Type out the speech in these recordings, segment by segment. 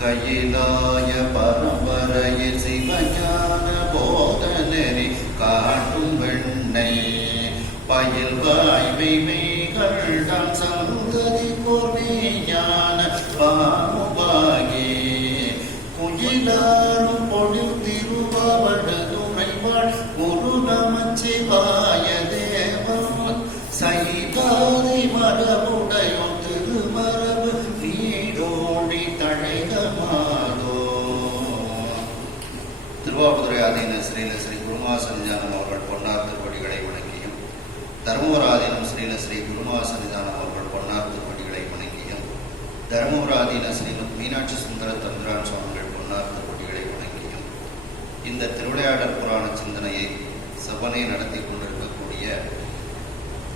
கையிலாய பரம்பரையில் சிவஞான போதனரி காட்டும் வெண்ணை பயில் வாய்மைகள் சந்ததி பொறிஞான பாமுபாகி குயிலாரும் பொழில் திருவடுதுறைவாள் முருகமச்சிவாய தேவம் சைதாதை மரபுடையும் திருமரபு நீடோடி தழைகமாதோ. திருவாவூதுறை ஆதீன ஸ்ரீல ஸ்ரீ குருமாசன்னிதானம் அவர்கள் பொன்னார் திருப்படிகளை வணங்கியும், தருமபுர ஆதீனம் ஸ்ரீல ஸ்ரீ குருமாசன்னிதானம் அவர்கள் பொன்னார் திருப்படிகளை வணங்கியும், தருமபுர ஆதீன ஸ்ரீ மீனாட்சி சுந்தர தந்திரான் சுவாமிகள் பொன்னார் திருப்படிகளை வணங்கியும், இந்த திருவிளையாடல் புராண சிந்தனையை சபனை நடத்தி கொண்டிருக்கக்கூடிய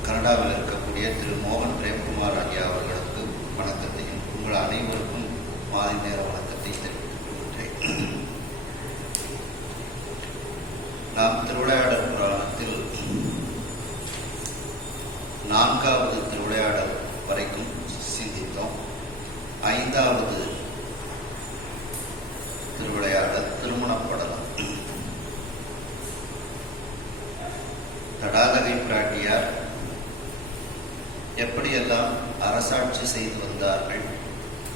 கனடாவில் இருக்கக்கூடிய திரு மோகன் பிரேம்குமார் ஐயா அவர்களுக்கு வணக்கத்தையும், உங்கள் அனைவருக்கும் மாலை நேர வணக்கத்தை தெரிவித்துக் கொள்கிறேன். நாம் திருவிளையாடல் புராணத்தில் 4வது திருவிளையாடல் வரைக்கும் சிந்தித்தோம். 5வது திருவிளையாடல் திருமணப்படலம். தடாதகை பிராட்டியார் எப்படியெல்லாம் அரசாட்சி செய்து வந்தார்கள்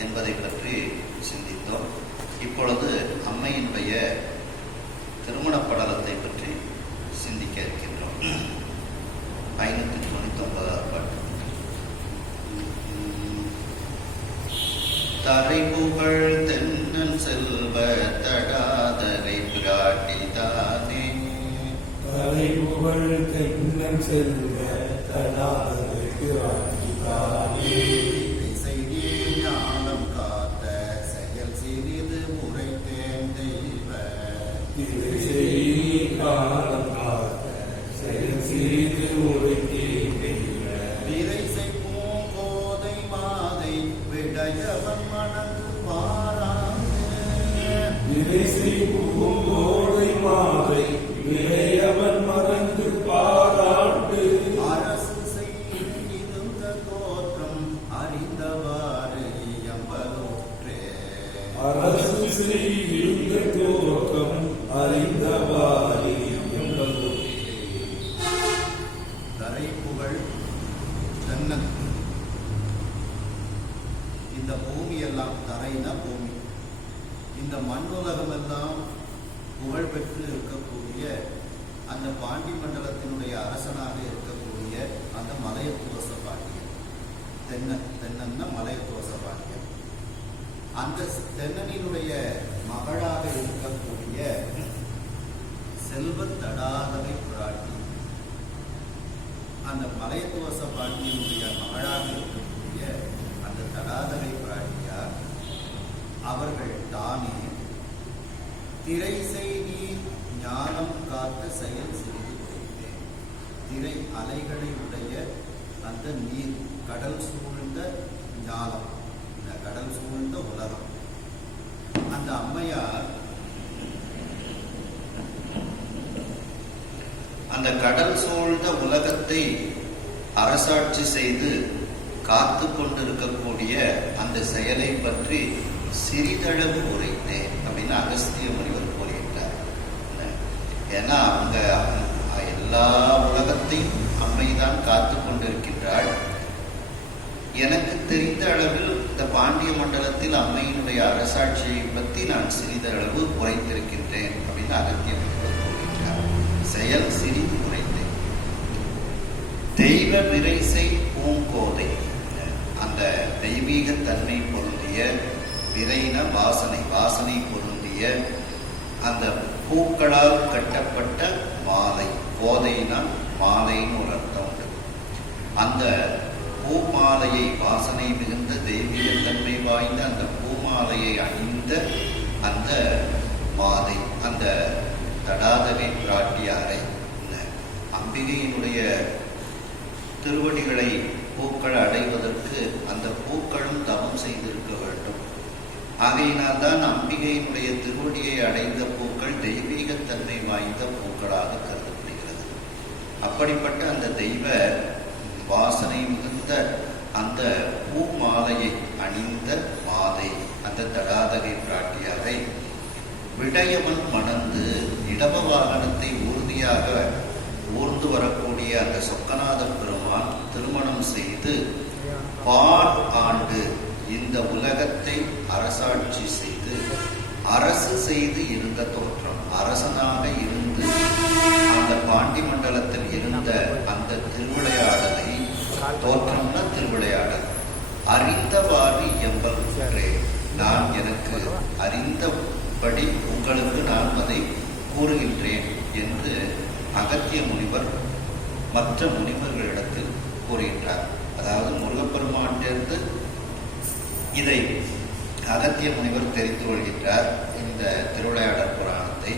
என்பதை பற்றி சிந்தித்தோம். இப்பொழுது அம்மையினுடைய திருமணப்படலத்தை பற்றி சிந்திக்க இருக்கின்றோம். 599வது பாட்டு. தரைபுகழ் தென்னன் செல்வ தடாதகை பிராட்டிதானே, தரைபுகழ் தென்னன் செல்வ தடாதகை பிராட்டிதானே, செய்தியே ஞானம் காத்த செயல் சிறிது முறைத்தேன் தெய்வ, ஞானம் காத்த செயல் சிறிது முறைத்தேன் தெய்வ, விரைசை பூங்கோதை மாதை விடையவன் மணந்து பாராங்க, விரைசை பூங்கோதை மாதை விடையவன் மறந்து பாராண்டு, அரசு செய்திருந்த தோற்றம் அறிந்தவாறு எம்பலோற்றே, அரசு செய்திருந்த தோற்றம் அறிந்தவாறு எம்பலோற்றே. தரைப்புகழ் தென்னன். இந்த பூமி எல்லாம் தரைனா பூமி, இந்த மண்ணுலகம் எல்லாம் புகழ் பெற்று இருக்கக்கூடிய அந்த பாண்டி மண்டலத்தினுடைய அரசனாக இருக்கக்கூடிய அந்த மலையத்துவச பாண்டியன் தென்னன். தென்னன்னா மலையத்துவச பாண்டியன். அந்த தென்னனினுடைய மகளாக இருக்கக்கூடிய செல்வ தடாதகை பிராட்டி, அந்த மலையத்துவச பாண்டியனுடைய மகளாக இருக்கக்கூடிய அந்த தடாதகை பிராட்டியார் அவர்கள் தானே திரைசை நீர் ஞானம் காத்த செயல் சிறிது வைத்தேன். திரை அலைகளை உடைய அந்த நீர், கடல் சூழ்ந்த ஞானம், இந்த கடல் சூழ்ந்த உலகம். அந்த அம்மையார் அந்த கடல் சூழ்ந்த உலகத்தை அரசாட்சி செய்து காத்து கொண்டிருக்கக்கூடிய அந்த செயலை பற்றி சிறிதளவு உரைத்தேன் அப்படின்னு அகஸ்திய முனிவர் கூறுகின்றார். ஏன்னா அவங்க எல்லா உலகத்தையும் அம்மைதான் காத்து கொண்டிருக்கின்றாள். எனக்கு தெரிந்த அளவில் இந்த பாண்டிய மண்டலத்தில் அம்மையினுடைய அரசாட்சியை பற்றி நான் சிறிதளவு உரைத்திருக்கின்றேன் அப்படின்னு அகஸ்திய முனிவர் கூறுகின்றார். செயல் சிறிய தெய்வ விரைசை பூங்கோதை, அந்த தெய்வீக தன்மை பொருந்திய விரைன வாசனை பொருந்திய அந்த பூக்களால் கட்டப்பட்ட மாலை. கோதைனா மாலைன்னு ஒரு அர்த்தம் உண்டு. அந்த பூமாலையை, வாசனை மிகுந்த தெய்வீக தன்மை வாய்ந்த அந்த பூமாலையை அணிந்த அந்த மாதை, அந்த தடாதகை பிராட்டியாரை, அம்பிகையினுடைய திருவடிகளை பூக்கள் அடைவதற்கு அந்த பூக்களும் தவம் செய்திருக்க வேண்டும். ஆகையினால்தான் அம்பிகையினுடைய திருவடியை அடைந்த பூக்கள் தெய்வீகத்தன்மை வாய்ந்த பூக்களாக கருதப்படுகிறது. அப்படிப்பட்ட அந்த தெய்வ வாசனை மிகுந்த அந்த பூ மாலையை அணிந்த மாதை, அந்த தடாதகை பிராட்டியாரை விடயவன் மணந்து இடப வாகனத்தை உறுதியாக ஊர்ந்து வரக்கூடிய அந்த சொக்கநாத பெருமான் திருமணம் செய்து ஆண்டு இந்த உலகத்தை அரசாட்சி செய்து அரசு செய்து இருந்த தோற்றம், அரசனாக இருந்து அந்த பாண்டி மண்டலத்தில் இருந்த அந்த திருவிளையாடலை, தோற்றம்னா திருவிளையாடல், அறிந்தவாறு எம்பல்கிறே, நான் எனக்கு அறிந்தபடி உங்களுக்கு நான் அதை கூறுகின்றேன் என்று அகத்திய முனிவர் மற்ற முனிவர்களிடத்தில் கூறுகின்றார். அதாவது முருகப்பெருமானிலிருந்து இதை அகத்திய முனிவர் தெரிந்து கொள்கின்றார், இந்த திருவிளையாடல் புராணத்தை.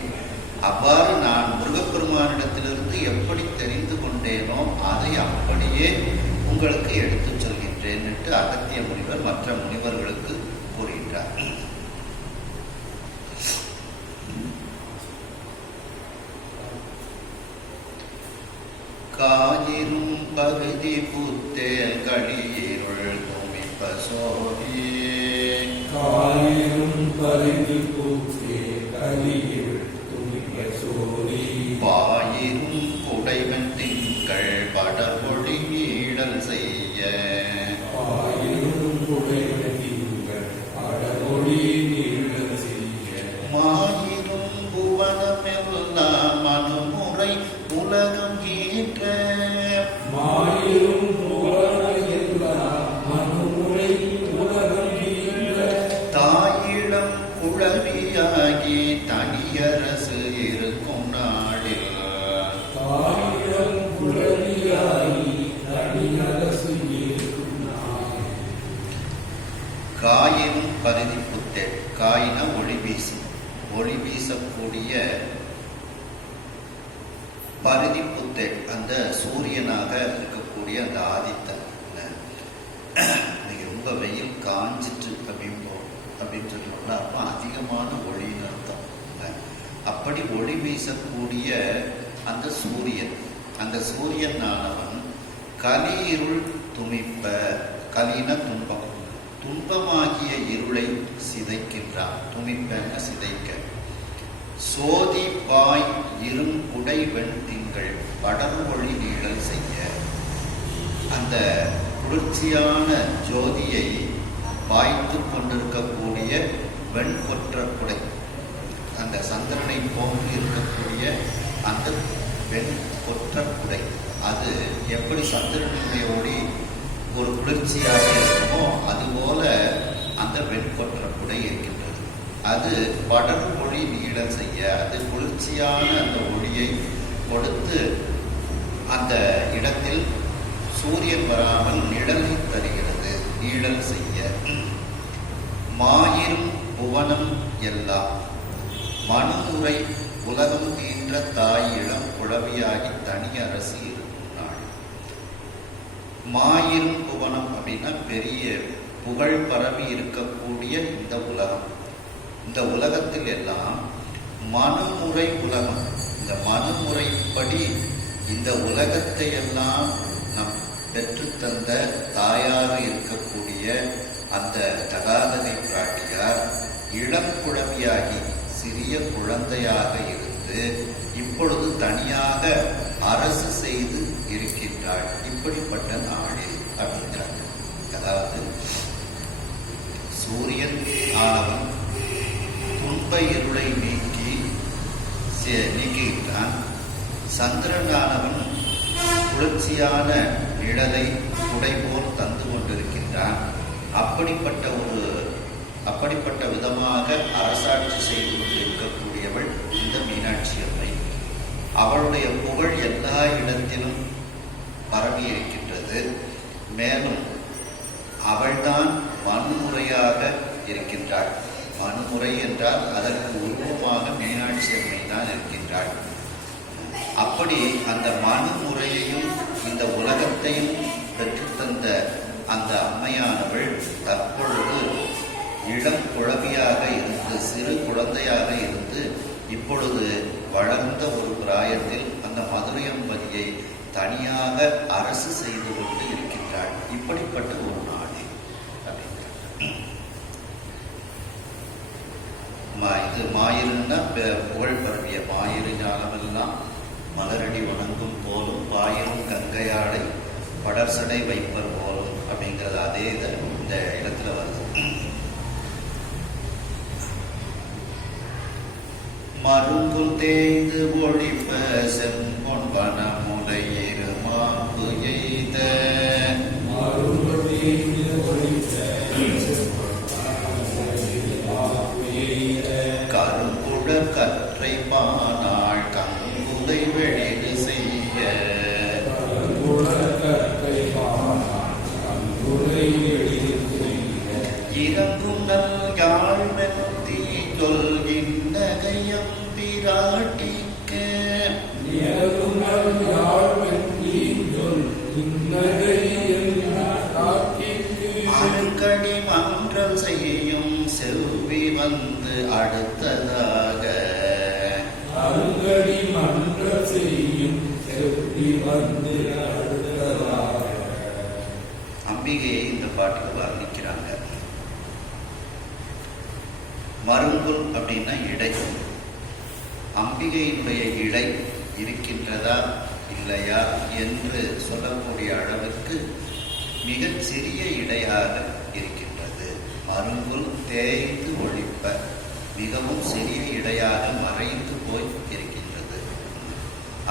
அவ்வாறு நான் முருகப்பெருமானிடத்திலிருந்து எப்படி தெரிந்து கொண்டேனோ அதை அப்படியே உங்களுக்கு எடுத்துச் சொல்கின்றேன் என்று அகத்திய முனிவர் மற்ற முனிவர்களுக்கு கூறுகின்றார். காயிரும் பகுதி புத்தேல் கடியிருள் துமிப்ப சோதி, காயிரும் பகுதி புத்தேல் கடியிருள் துமிப்ப சோதி, பாயிரும் குடைவன் திங்கள் படர்மொழி ஈடல் செய்ய, பாயிரும் குடைவன் திங்கள் படர்மொழி ஈடல் செய்ய, மாயிரும் புவனமெல்லாம் மனுமுறை உலகம் ஈற்ற, மாயிரும் புவனமெல்லாம் மனுமுறை உலகம் ஈற்ற, தாயிடம் குழவியாகி தனியரசு இருக்கும் நாளில், தாயிடம் குழவியாகி தனியரசு இருக்கும் நாளில், காயினும் பரிதி புத்தே, காயின ஒளி வீசும், ஒளி வீசக்கூடிய பரிதி புத்தே, அந்த சூரியனாக இருக்கக்கூடிய அந்த ஆதித்தன். இன்னைக்கு ரொம்ப வெயில் காஞ்சிட்டு அப்படின்னு சொல்லணும்னா அப்போ அதிகமான ஒளின்னு அர்த்தம். அப்படி ஒளி வீசக்கூடிய அந்த சூரியன், அந்த சூரியனானவன் கலி இருள் துமிப்ப, கலின துன்பம், துன்பமாகிய இருளை சிதைக்கின்றான். துமிப்பன சிதைக்க. சோதி பாய் இரும் உடை வெண் திங்கள் படர்மொழி நீழல் செய்ய, அந்த குளிர்ச்சியான ஜோதியை பாய்த்து கொண்டிருக்கக்கூடிய வெண்கொற்ற குடை, அந்த சந்திரனை போன்று இருக்கக்கூடிய அந்த வெண்கொற்ற குடை, அது எப்படி சந்திரனுடைய ஒளி ஒரு குளிர்ச்சியாக இருக்குமோ அதுபோல அந்த வெண்கொற்ற குடை இருக்கின்றது. அது படர்மொழி நீழல் செய்ய, அது குளிர்ச்சியான அந்த ஒளியை கொடுத்து அந்த இடத்தில் சூரியன் வராமல் நிழலை தருகிறது, நீழல் செய்ய. மாயிரும் புவனம் எல்லாம் மனுமுறை உலகம் தீன்ற தாய் இளம் குழவியாகி தனி அரசு இருக்கும் நாள். மாயிரும் புவனம் அப்படின்னா பெரிய புகழ் பரவி இருக்கக்கூடிய இந்த உலகம். இந்த உலகத்தில் எல்லாம் மனுமுறை உலகம், இந்த மனுமுறைப்படி இந்த உலகத்தை எல்லாம் நம் பெற்றுத்தந்த தாயாக இருக்கக்கூடிய அந்த தடாதகை பிராட்டியார் இளம் குழவியாகி சிறிய குழந்தையாக இருந்து இப்பொழுது தனியாக அரசு செய்து இருக்கின்றாள். இப்படிப்பட்ட நாளில் அப்படிங்கிறாங்க. அதாவது சூரியன் ஆனவன் துன்ப இருளை நீக்குகின்றான். சந்திரனானவன் குளிர்ச்சியான நிழலை குடை போல் தந்து கொண்டிருக்கின்றான். அப்படிப்பட்ட விதமாக அரசாட்சி செய்து கொண்டிருக்கக்கூடியவள் இந்த மீனாட்சி அம்மை. அவளுடைய புகழ் எல்லா இடத்திலும் பரவி இருக்கின்றது. மேலும் அவள்தான் மனுமுறையாக இருக்கின்றாள். மனுமுறை என்றால் அதற்கு உருவமாக மீனாட்சி அம்மை தான் இருக்கின்றாள். அப்படி அந்த மனுமுறையையும் இந்த உலகத்தையும் பெற்றுத்தந்த அந்த அம்மையானவள் தற்பொழுது இளம் குழவியாக இருந்து, சிறு குழந்தையாக இருந்து, இப்பொழுது வளர்ந்த ஒரு பிராயத்தில் அந்த மதுரையம்பதியை தனியாக அரசு செய்து கொண்டு இருக்கின்றாள். இப்படிப்பட்ட ஒரு நாடு இது மாயிருன்னா புகழ் பரவிய மாயிரு ஞானமெல்லாம் மலரடி வணங்கும் போலும் பாயிரும் கங்கையாடை படர்சடை வைப்பர் போலும் அப்படிங்கிறது அதே இந்த இடத்துல வருது. மருங்குல் தேய்ந்து ஒழிப்ப செம்பொன் வனமுடையிரு மாப்பு எய்த கருங்குழற் கற்றை பானாள் கங்குலை வெளிடு செய்ய இறங்கும் நல் யாழ்மெத்தி சொல்கின்றகையம் பிராட்டிக்க அருங்கடி மன்றம் செய்யும் செவ்வி வந்து அடுத்ததாக அருங்கடி மன்றம் செய்யும் செவ்வி வந்து அடுத்ததாக அம்பிகையை இந்த பாட்டுக்கு வர்ணிக்கிறாங்க. மருங்குல் அப்படின்னா இடை. அம்பிகையினுடைய இடை இருக்கின்றதா இல்லையா என்று சொல்லக்கூடிய அளவுக்கு மிகச் சிறிய இடையாக இருக்கின்றது. மருங்குல் தேய்ந்து ஒழிப்ப, மிகவும் சிறிய இடையாக மறைந்து போய் இருக்கின்றது.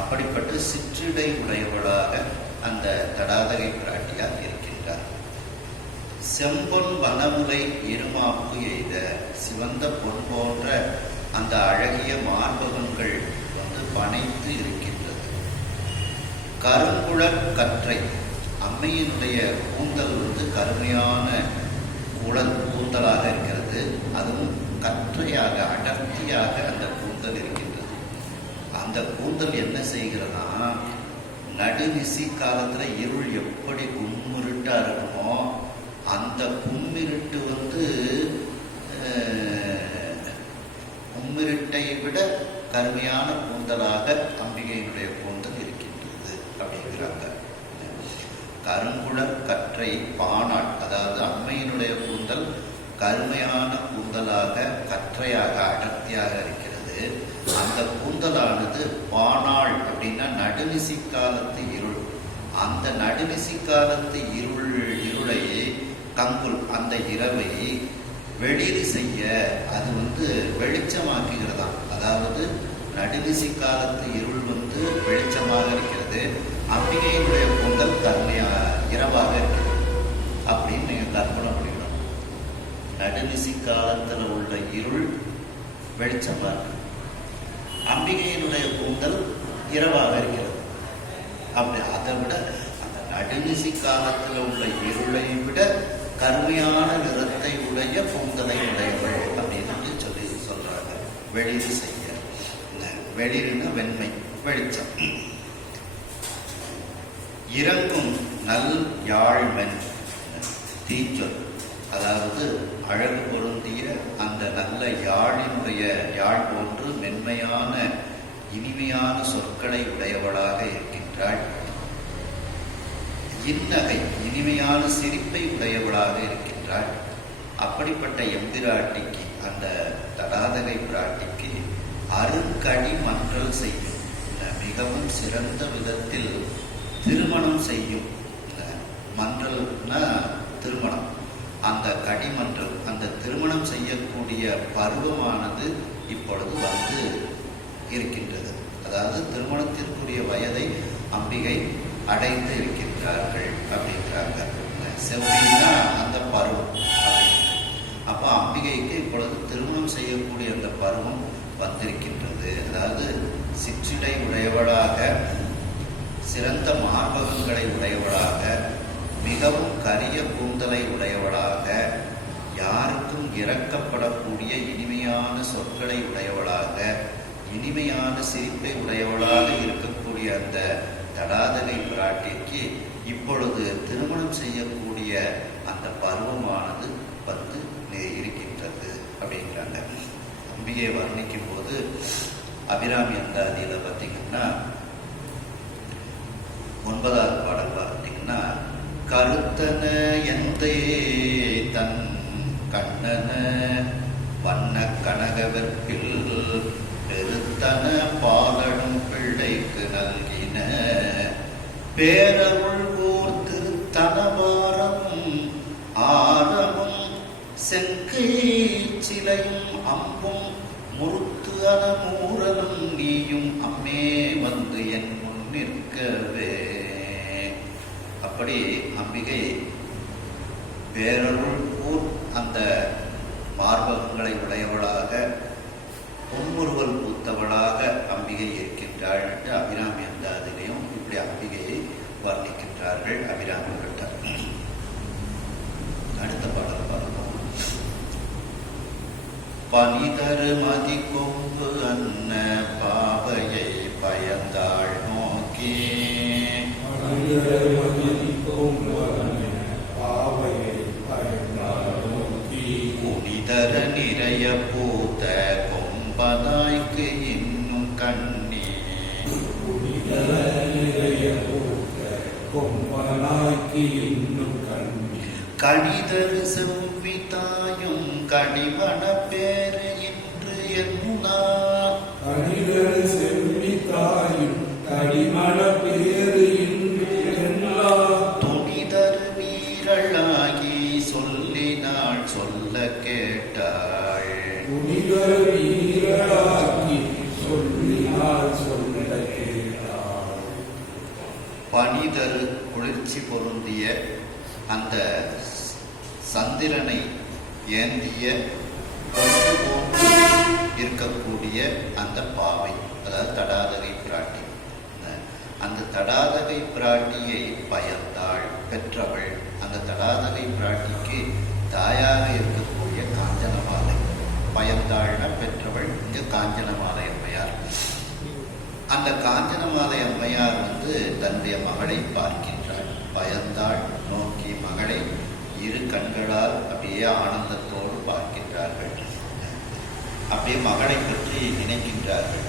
அப்படிப்பட்ட சிற்றிடை உடையவளாக அந்த தடாதகை பிராட்டியார் இருக்கின்றார். செம்பொன் வனமுலை இருமாப்பு எய்த, சிவந்த பொன் போன்ற அந்த அழகிய மார்பகங்கள் வந்து பனைத்து இருக்கின்றது. கருங்குழற் கற்றை, அம்மையினுடைய கூந்தல் வந்து கருமையான கூந்தலாக இருக்கிறது. அதுவும் கற்றையாக அடர்த்தியாக அந்த கூந்தல் இருக்கின்றது. அந்த கூந்தல் என்ன செய்கிறதா, நடுநிசி காலத்துல இருள் எப்படி கும்மிருட்டா இருக்குமோ அந்த கும்மிருட்டு வந்து கும்மிருட்டை விட கருமையான கூந்தலாக அம்பிகையினுடைய கூந்தல் இருக்கின்றது அப்படிங்கிறாங்க. கருங்குழற் கற்றை பானாள், அதாவது அம்மையினுடைய கூந்தல் கருமையான கூந்தலாக கற்றையாக அடர்த்தியாக இருக்கிறது. அந்த கூந்தலானது பானாள் அப்படின்னா நடுநிசி காலத்து இருள். அந்த நடுநிசி காலத்து இருளை கங்குல், அந்த இரவை வெளிறு செய்ய அது வந்து வெளிச்சமாக்குகிறதாம். அதாவது நடுநிசி காலத்து இருள் வந்து வெளிச்சமாக இருக்கிறது, அம்பிகையினுடைய கூந்தல் இரவாக இருக்கிறது அப்படின்னு நீங்க கற்பனை பண்ணிக்கணும். நடுநிசி காலத்துல உள்ள இருள் வெளிச்சமாக இருக்கு, அம்பிகையினுடைய கூந்தல் இரவாக இருக்கிறது. அப்படி அதை விட அந்த நடுநிசி காலத்துல உள்ள இருளை விட கருமையான நிறத்தை உடைய கூந்தலை உடையவள் அப்படின்னு சொல்லி சொல்றாங்க. வெளிறு செய்ய, வெளிறுனா வெண்மை, வெளிச்சம். இறங்கும் நல் யாழ்மென் தீச்சொல், அதாவது அழகு பொருந்திய அந்த நல்ல யாழினுடைய யாழ் போன்று மென்மையான இனிமையான சொற்களை உடையவளாக இருக்கின்றாள். இன்னகை, இனிமையான சிரிப்பை உடையவளாக இருக்கின்றாள். அப்படிப்பட்ட எம்பிராட்டிக்கு, அந்த தடாதகை பிராட்டிக்கு அருங்கடி மன்றல் செய்யும், மிகவும் சிறந்த விதத்தில் திருமணம் செய்யும். மன்றல்னா திருமணம், அந்த கடிமன்றல், அந்த திருமணம் செய்யக்கூடிய பருவமானது இப்பொழுது வந்து இருக்கின்றது. அதாவது திருமணத்திற்குரிய வயதை அம்பிகை அடைந்து இருக்கின்றார்கள் அப்படிங்கிறாங்க. செவ்வினா அந்த பருவம் அப்படின்னு. அப்போ அம்பிகைக்கு இப்பொழுது திருமணம் செய்யக்கூடிய அந்த பருவம் வந்திருக்கின்றது. அதாவது சிற்றிடை உடையவளாக, சிறந்த மார்பகங்களை உடையவளாக, மிகவும் கரிய கூந்தலை உடையவளாக, யாருக்கும் இறக்கப்படக்கூடிய இனிமையான சொற்களை உடையவளாக, இனிமையான சிரிப்பை உடையவளாக இருக்கக்கூடிய அந்த தடாதகை பிராட்டிக்கு இப்பொழுது திருமணம் செய்யக்கூடிய அந்த பருவமானது வந்து இருக்கின்றது அப்படிங்கிறாங்க. அம்பிகையை வர்ணிக்கும் போது அபிராமி அந்தாதியில பார்த்தீங்கன்னா 9வது பாடல் பார்த்தீங்கன்னா, கருத்தன எந்தை தன் கண்ணன வண்ண கனகவெற்பில் பெருத்தன பாலனும் பிள்ளைக்கு நல்கின பேரருள் ஊர் திருத்தனவாரம் ஆரமும் செங்கை சிலையும் அம்பும் முறுத்து அனமூரலும் நீயும் அம்மே வந்து என் முன் நிற்கவே. அப்படி அம்பிகை பேரருள் ஊர் அந்த மார்பகங்களை உடையவளாக, பொன்முறுவல் பூத்தவளாக அம்பிகை இருக்கின்றாள் என்று அபிராமி அந்தாதிலையும் இப்படி அம்பிகையை வர்ணிக்கின்றார்கள் அபிராமி கட்டார். அடுத்த பாடல் பார்ப்போம். பனிதரு மதி கொம்பு அன்ன பாவையை பயந்தாள் நோக்கி புனிதர நிறைய பூத்த கொம்பனாய்க்கு இன்னும் கண்ணி கணிதரு செவ்விதாயும் கனிவன பேரு இன்று என்னா கணிதரு செவ்விதாயும் கனிவன பேரு இன்று என்னா துணிதரு நீரழாகி சொல்லினாள் சொல்ல கேட்டாள். துணிதரு நீரழாகி சொல்லினாள் சொல்ல கேட்டாள். பனிதரு குளிர்ச்சி பொருந்திய அந்த சந்திரனை ஏந்திய கொண்டு போன்று இருக்கக்கூடிய அந்த பாவை, அதாவது தடாதகை பிராட்டி. அந்த தடாதகை பிராட்டியை பயந்தாள் பெற்றவள். அந்த தடாதகை பிராட்டிக்கு தாயாக இருக்கக்கூடிய காஞ்சனமாலை. பயந்தாள்னா பெற்றவள், இங்க காஞ்சனமாலை அம்மையார். அந்த காஞ்சனமாலை அம்மையார் வந்து தன்னுடைய மகளை பார்க்கின்றாள். பயந்தாள் நோக்கி மகளை இரு கண்களால் அப்படியே ஆனந்தத்தோடு பார்க்கின்றார்கள். அப்படியே மகளை பற்றி நினைக்கின்றார்கள்.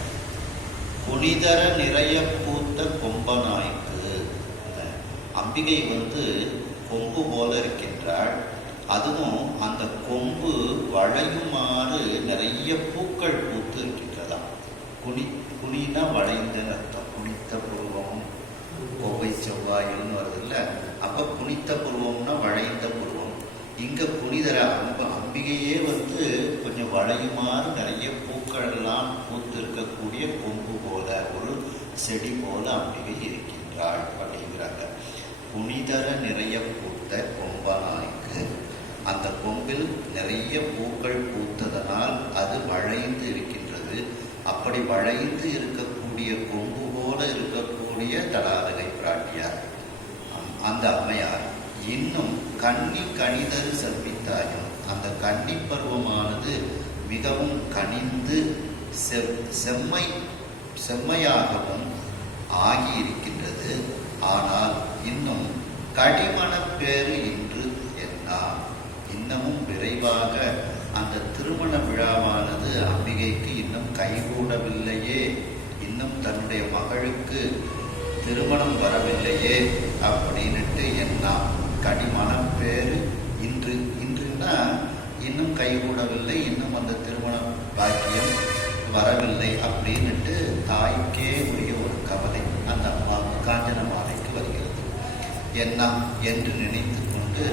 புனிதர நிறைய பூத்த கொம்பனாய்க்கு, அம்பிகை வந்து கொம்பு போல இருக்கின்றாள். அதுவும் அந்த கொம்பு வளையுமாறு நிறைய பூக்கள் பூத்து இருக்கின்றதாம். குனினா வளைந்தன்னு அர்த்தம். குனித்த புருவம், கோவை செவ்வாயில்னு வருது இல்ல, அப்ப குனித்த புருவம்னா வளைந்த புருவம். இங்க புனிதர அம்பிகையே வந்து கொஞ்சம் வளையுமாறு நிறைய பூக்கள் எல்லாம் பூத்து இருக்கக்கூடிய கொம்பு போல, ஒரு செடி போல அம்பிகை இருக்கின்றாள் அப்படிங்கிறாங்க. புனிதர நிறைய பூத்த கொம்பனாய்க்கு, அந்த கொம்பில் நிறைய பூக்கள் பூத்ததனால் அது வளைந்து இருக்கின்றது. அப்படி வளைந்து இருக்கக்கூடிய கொம்பு போல இருக்கக்கூடிய தடாதகை பிராட்டியார் அந்த அம்மையார் இன்னும் கன்னி கணிதரு செவ்வித்தாயும், அந்த கன்னி பருவமானது மிகவும் கனிந்து செம்மையாகவும் ஆகியிருக்கின்றது. ஆனால் இன்னும் கடிமணப்பேறு இன்று என்ன, இன்னமும் விரைவாக அந்த திருமண விழாவானது அம்பிகைக்கு இன்னும் கைகூடவில்லையே, இன்னும் தன்னுடைய மகளுக்கு திருமணம் வரவில்லையே அப்படின்னுட்டு என்ன. கடிமணப்பேறு இன்று, இன்றுன்னா இன்னும் கைகூடவில்லை, இன்னும் அந்த திருமண பாக்கியம் வரவில்லை அப்படின்னுட்டு தாய்க்கே உரிய ஒரு கவலை அந்த காஞ்சன மாலைக்கு வருகிறது. என்ன என்று நினைத்து கொண்டு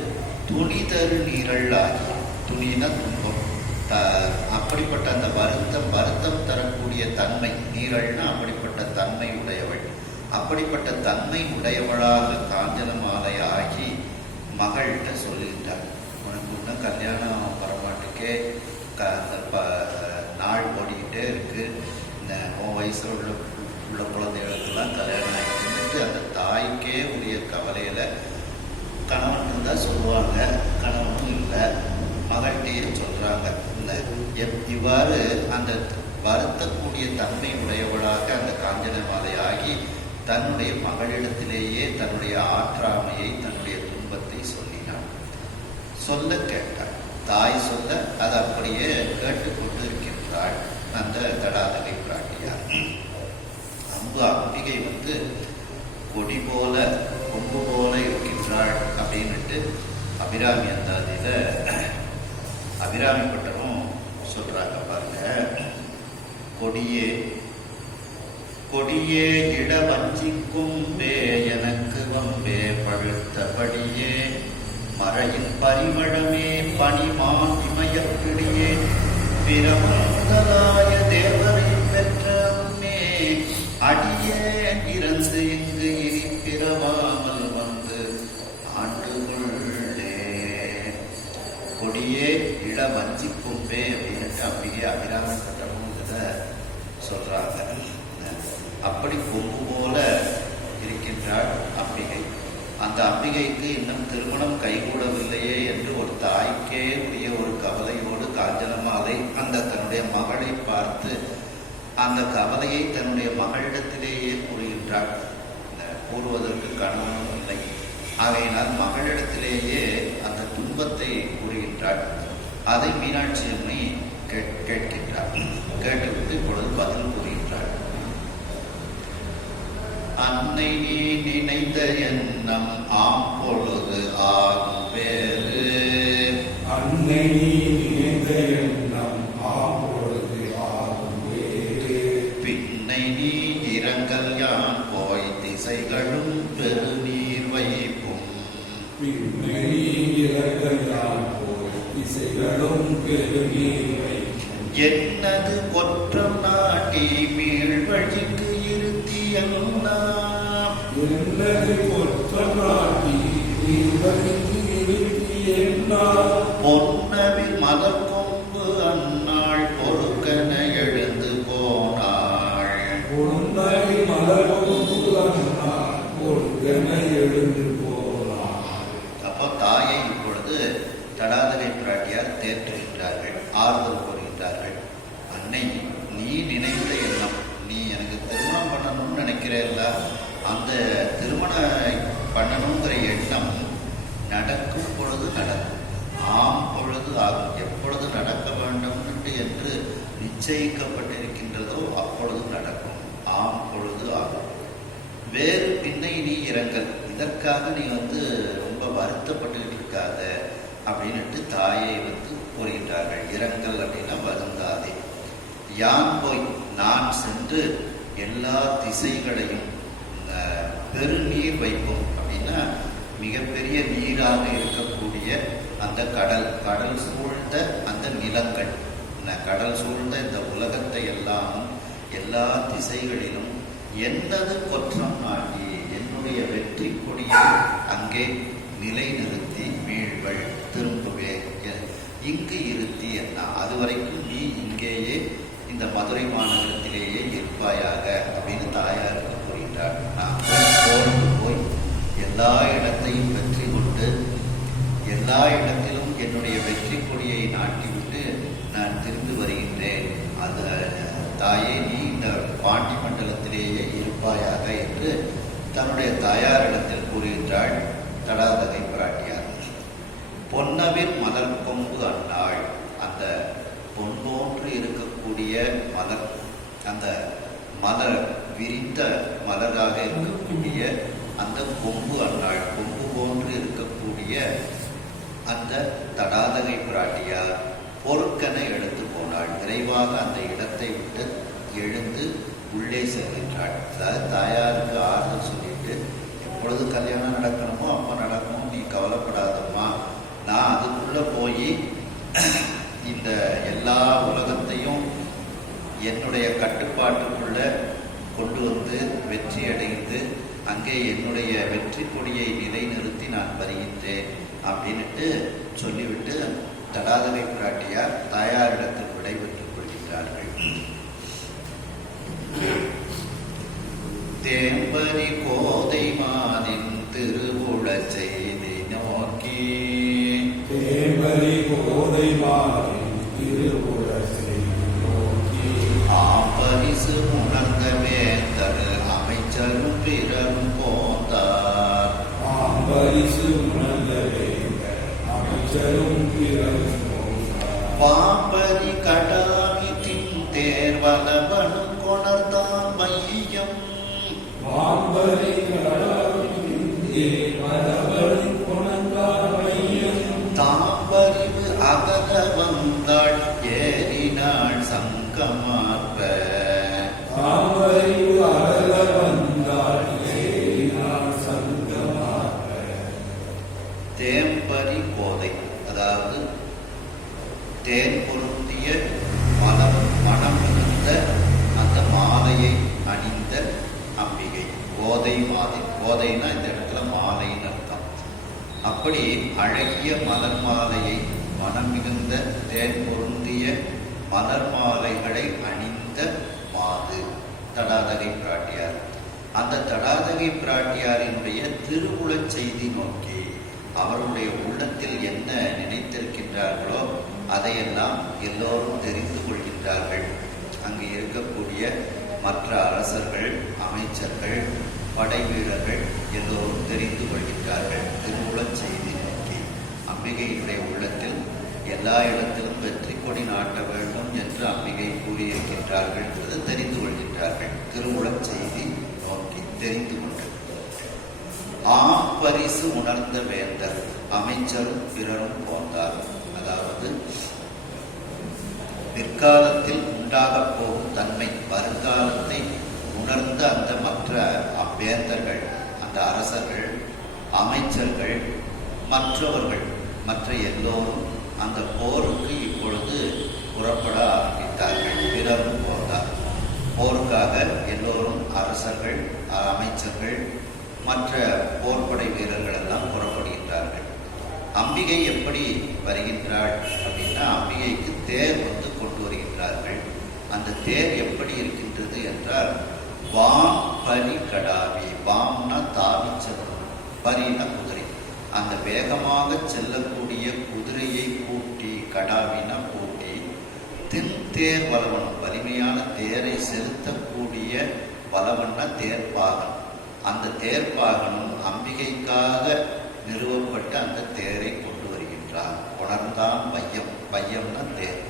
துணிதரு நீரழாகி, துணின துன்பம், அப்படிப்பட்ட அந்த வருத்தம் தரக்கூடிய தன்மை, நீரழ்னா அப்படிப்பட்ட தன்மை உடையவள். அப்படிப்பட்ட தன்மை உடையவளாக காஞ்சன மாலை ஆகி மகள்கிட்ட சொல்லிட்டார், உனக்கு இன்னும் கல்யாணம் வரமாட்டுக்கே நாள் ஓடிக்கிட்டே இருக்கு, இந்த உன் வயசில் உள்ள குழந்தைகளுக்கெல்லாம் கல்யாணம் ஆகிட்டு அந்த தாய்க்கே உரிய கவலையில் கணவன் இருந்தால் சொல்லுவாங்க, கணவனும் இல்லை, மகள்கிட்டயே சொல்கிறாங்க. இந்த இவ்வாறு அந்த வருத்தக்கூடிய தன்மை உடையவளாக அந்த காஞ்சன மாலை ஆகி தன்னுடைய மகளிடத்திலேயே தன்னுடைய ஆற்றாமையை தன்னுடைய துன்பத்தை சொல்லினாள். சொல்ல கேட்டாள். தாய் சொல்ல அது அப்படியே கேட்டுக்கொண்டு இருக்கின்றாள் அந்த தடாதகை பிராட்டியார். அம்பிகை கொடி போல கொம்பு போல இருக்கின்றாள் அப்படின்னுட்டு அபிராமி அந்தாதியில அபிராமி பட்டரும் சொல்றாங்க பாருங்க. கொடியே கொடியே இட வஞ்சிக்கும்பே எனக்கு வம்பே பழுத்தபடியே மறையின் பரிமளமே பனிமான் இமயப்பிடியே பிரமந்தலாய தேவரை பெற்ற உன்னே அடியே இறந்து இங்கு இனி பிறவாமல் வந்து ஆண்டுகொள்ளே. கொடியே இட வஞ்சிக்கும்பே அப்படின்ட்டு அப்படியே அபிராமி பட்டமும் இதை சொல்றாங்க. அப்படி கொம்பு போல இருக்கின்றாள் அம்பிகை. அந்த அம்பிகைக்கு இன்னும் திருமணம் கைகூடவில்லையே என்று ஒரு தாய்க்கே உரிய ஒரு கவலையோடு காஞ்சனமாலை அந்த தன்னுடைய மகளை பார்த்து அந்த கவலையை தன்னுடைய மகளிடத்திலேயே கூறுகின்றாள். கூறுவதற்கு கணவனும் இல்லை. ஆகையினால் மகளிடத்திலேயே அந்த துன்பத்தை கூறுகின்றாள். அதை மீனாட்சி அம்மை கேட்கின்றாள். கேட்டுவிட்டு இப்பொழுது பதில் கூறுகின்றாள். அன்னை நீ நினைந்த எண்ணம் ஆம் பொழுது ஆகும் வேறு. அன்னை நீ நினைந்த எண்ணம் ஆம் பொழுது ஆகும் வேறு. பின்னை நீ இரங்கல் யான் போய் திசைகளும் பெருநீர் வைப்பும். பின்னை நீ இரங்கல் யான் போய் திசைகளும் பெருநீர் வைப்பும். என்னது கொற்றம் நாட்டி மீள் வழிக்கு இருத்தி என்னது கொற்றம் நாட்டி மீள் வழிக்கு இருத்தி என்னா. பொன்னவில் மலர் கொம்பு அந்நாள் பொறுக்கன எழுந்து போனாள். பொன்னவில் மலர் கொம்பு அந்நாள் பொறுக்கன எழுந்து போனாள். அப்போ தாயை இப்பொழுது தடாதகை பிராட்டியார் தேற்றுகின்றார்கள், ஆறுதல் கூறுகின்றார்கள். அன்னை நீ நினைத்த எண்ணம், நீ எனக்கு திருமணம் பண்ணணும்னு நினைக்கிறேல்ல, அந்த திருமணம் பண்ணணுங்கிற எண்ணம் நடக்கும் பொழுது நடக்கும், ஆம் பொழுது ஆகும். எப்பொழுது நடக்க வேண்டும் என்று நிச்சயிக்கப்பட்டிருக்கின்றதோ அப்பொழுது நடக்கும், ஆம் பொழுது ஆகும். வேறு பின்னை நீ இரங்கல், இதற்காக நீ ரொம்ப வருத்தப்பட்டுக்கிட்டு இருக்காத அப்படின்னுட்டு தாயை கூறுகின்றார்கள். இரங்கல் அப்படின்னா வருந்தாதே. யான் போய் நான் சென்று எல்லா திசைகளையும் பெருநீர் வைப்போம் அப்படின்னா மிகப்பெரிய நீராக இருக்கக்கூடிய அந்த கடல் சூழ்ந்த அந்த நிலங்கள், கடல் சூழ்ந்த இந்த உலகத்தை எல்லாம் எல்லா திசைகளிலும் என்னது கொற்றம் நாட்டி என்னுடைய வெற்றி கொடியை அங்கே நிலைநிறுத்தி மீழ்வள் திரும்பவே இங்கு இருத்தி என்ன, அதுவரைக்கும் நீ இங்கேயே இந்த மதுரை மாநகரத்திலேயே இருப்பாயாக அப்படின்னு தாயாருக்கு கூறுகின்றார். நான் போய் எல்லா இடத்தையும் வெற்றி கொண்டு எல்லா இடத்திலும் என்னுடைய வெற்றி கொடியை நாட்டிவிட்டு நான் திரும்பி வருகின்றேன். அது தாயே நீ இந்த பாண்டி மண்டலத்திலேயே இருப்பாயாக என்று தன்னுடைய தாயாரிடத்தில் கூறுகின்றாள் தடாதகை பிராட்டியார். பொன்னவில் மலர் கொம்பு அன்னாள், அந்த பொன் போன்று இருக்கக்கூடிய மலர், அந்த மலர் விரிந்த மலராக இருக்கக்கூடிய அந்த கொம்பு அன்னாள், கொம்பு போன்று இருக்கக்கூடிய அந்த தடாதகை பிராட்டியார் பொருட்கன எடுத்து போனாள். விரைவாக அந்த இடத்தை விட்டு எழுந்து உள்ளே செல்கின்றாள். அதாவது தாயாருக்கு ஆறுதல் சொல்லிட்டு, எப்பொழுது கல்யாணம் நடக்கணுமோ அப்போ நடக்கணும், நீ கவலைப்படாதம்மா, நான் அதுக்குள்ள போய் இந்த எல்லா உலகத்தையும் என்னுடைய கட்டுப்பாட்டுக்குள்ள கொண்டு வெற்றி அடைந்து அங்கே என்னுடைய வெற்றி கொடியை நிலைநிறுத்தி நான் வருகின்றேன் அப்படின்னுட்டு சொல்லிவிட்டு தடாதகை பிராட்டியார் தாயாரிடத்தில் விடைபெற்றுக் கொள்கின்றார்கள். தேம்பரி கோதை மானின் திருவுள செய்தி நோக்கி தேம்பரி கோதை மானின் திருவுள செய்தி நோக்கி ஆம்பரிசு உணர்ந்த வேந்தர் அமைச்சரும் பிறரும் போந்தார். ஆம்பரிசு உணர்ந்த வேந்தர் அமைச்சரும் பிறரும் போந்தார். பாம்பரி கடாமி தின் தேர்வலவனும் கொணர்தான் மையம். பாம்பரி கடாமி தேர்வலவனும் கொணர்தான் மையம். தாம்பறிவு அகல வந்தாள் ஏறினாள் சங்கமாற்ப. தாம்பறிவு அகல வந்தாள் ஏறினாள் சங்கமாற்ப. தேம்பரி கோதை, அதாவது தேன் பொருந்திய மனம் மிகுந்த அந்த மாலையை அணிந்த அம்பிகை கோதை மாதை. கோதைன்னா இந்த இடத்துல மாலைன்னு அர்த்தம். அப்படி அழகிய மலர் மாலையை, மனம் மிகுந்த தேன் பொருந்திய மலர் மாலைகளை அணிந்த மாது தடாதகை பிராட்டியார். அந்த தடாதகை பிராட்டியாரினுடைய திருவுளச் செய்தி நோக்கி அவருடைய உள்ளத்தில் என்ன நினைத்திருக்கின்றார்களோ அதையெல்லாம் எல்லோரும் தெரிந்து கொள்கின்றார்கள். அங்கு இருக்கக்கூடிய மற்ற அரசர்கள், அமைச்சர்கள், படை வீரர்கள் எல்லோரும் தெரிந்து கொள்கின்றார்கள். திருவுளச் செய்தி நோக்கி அம்பிகையினுடைய உள்ளத்தில் எல்லா இடத்திலும் வெற்றி கொடி நாட்ட வேண்டும் என்று அம்பிகை கூறியிருக்கின்றார்கள் என்பது தெரிந்து கொள்கின்றார்கள். திருவுளச் செய்தி நோக்கி தெரிந்து கொண்டு ஆம்பரிசு உணர்ந்த வேந்தர் அமைச்சரும் பிறரும் போந்தார். அதாவது பிற்காலத்தில் உண்டாகப் போகும் தன்மை, வருங்காலத்தை உணர்ந்த அந்த மற்ற வேந்தர்கள், அந்த அரசர்கள், அமைச்சர்கள், மற்றவர்கள், மற்ற எல்லோரும் அந்த போருக்கு இப்பொழுது புறப்பட ஆரம்பித்தார்கள். பிறரும் போந்தார். போருக்காக எல்லோரும் அரசர்கள், அமைச்சர்கள், மற்ற போர்ப்படை வீரர்கள் எல்லாம் புறப்படுகின்றார்கள். அம்பிகை எப்படி வருகின்றாள் அப்படின்னா, அம்பிகைக்கு தேர் வந்து கொண்டு வருகின்றார்கள். அந்த தேர் எப்படி இருக்கின்றது என்றால், வாம் பரி கடாவி. வாம்னா தாவி செல்லும், பரினா குதிரை. அந்த வேகமாக செல்லக்கூடிய குதிரையை பூட்டி, கடாவினா பூட்டி, தின் தேர் வலவனும், வலிமையான தேரை செலுத்தக்கூடிய வலவன்னா தேர்ப்பாகன். அந்த தேர்ப்பாகனும் அம்பிகைக்காக நிறுவப்பட்ட அந்த தேரை கொண்டு வருகின்றார். உணர்ந்தான் பையம், பையம்னா தேர்.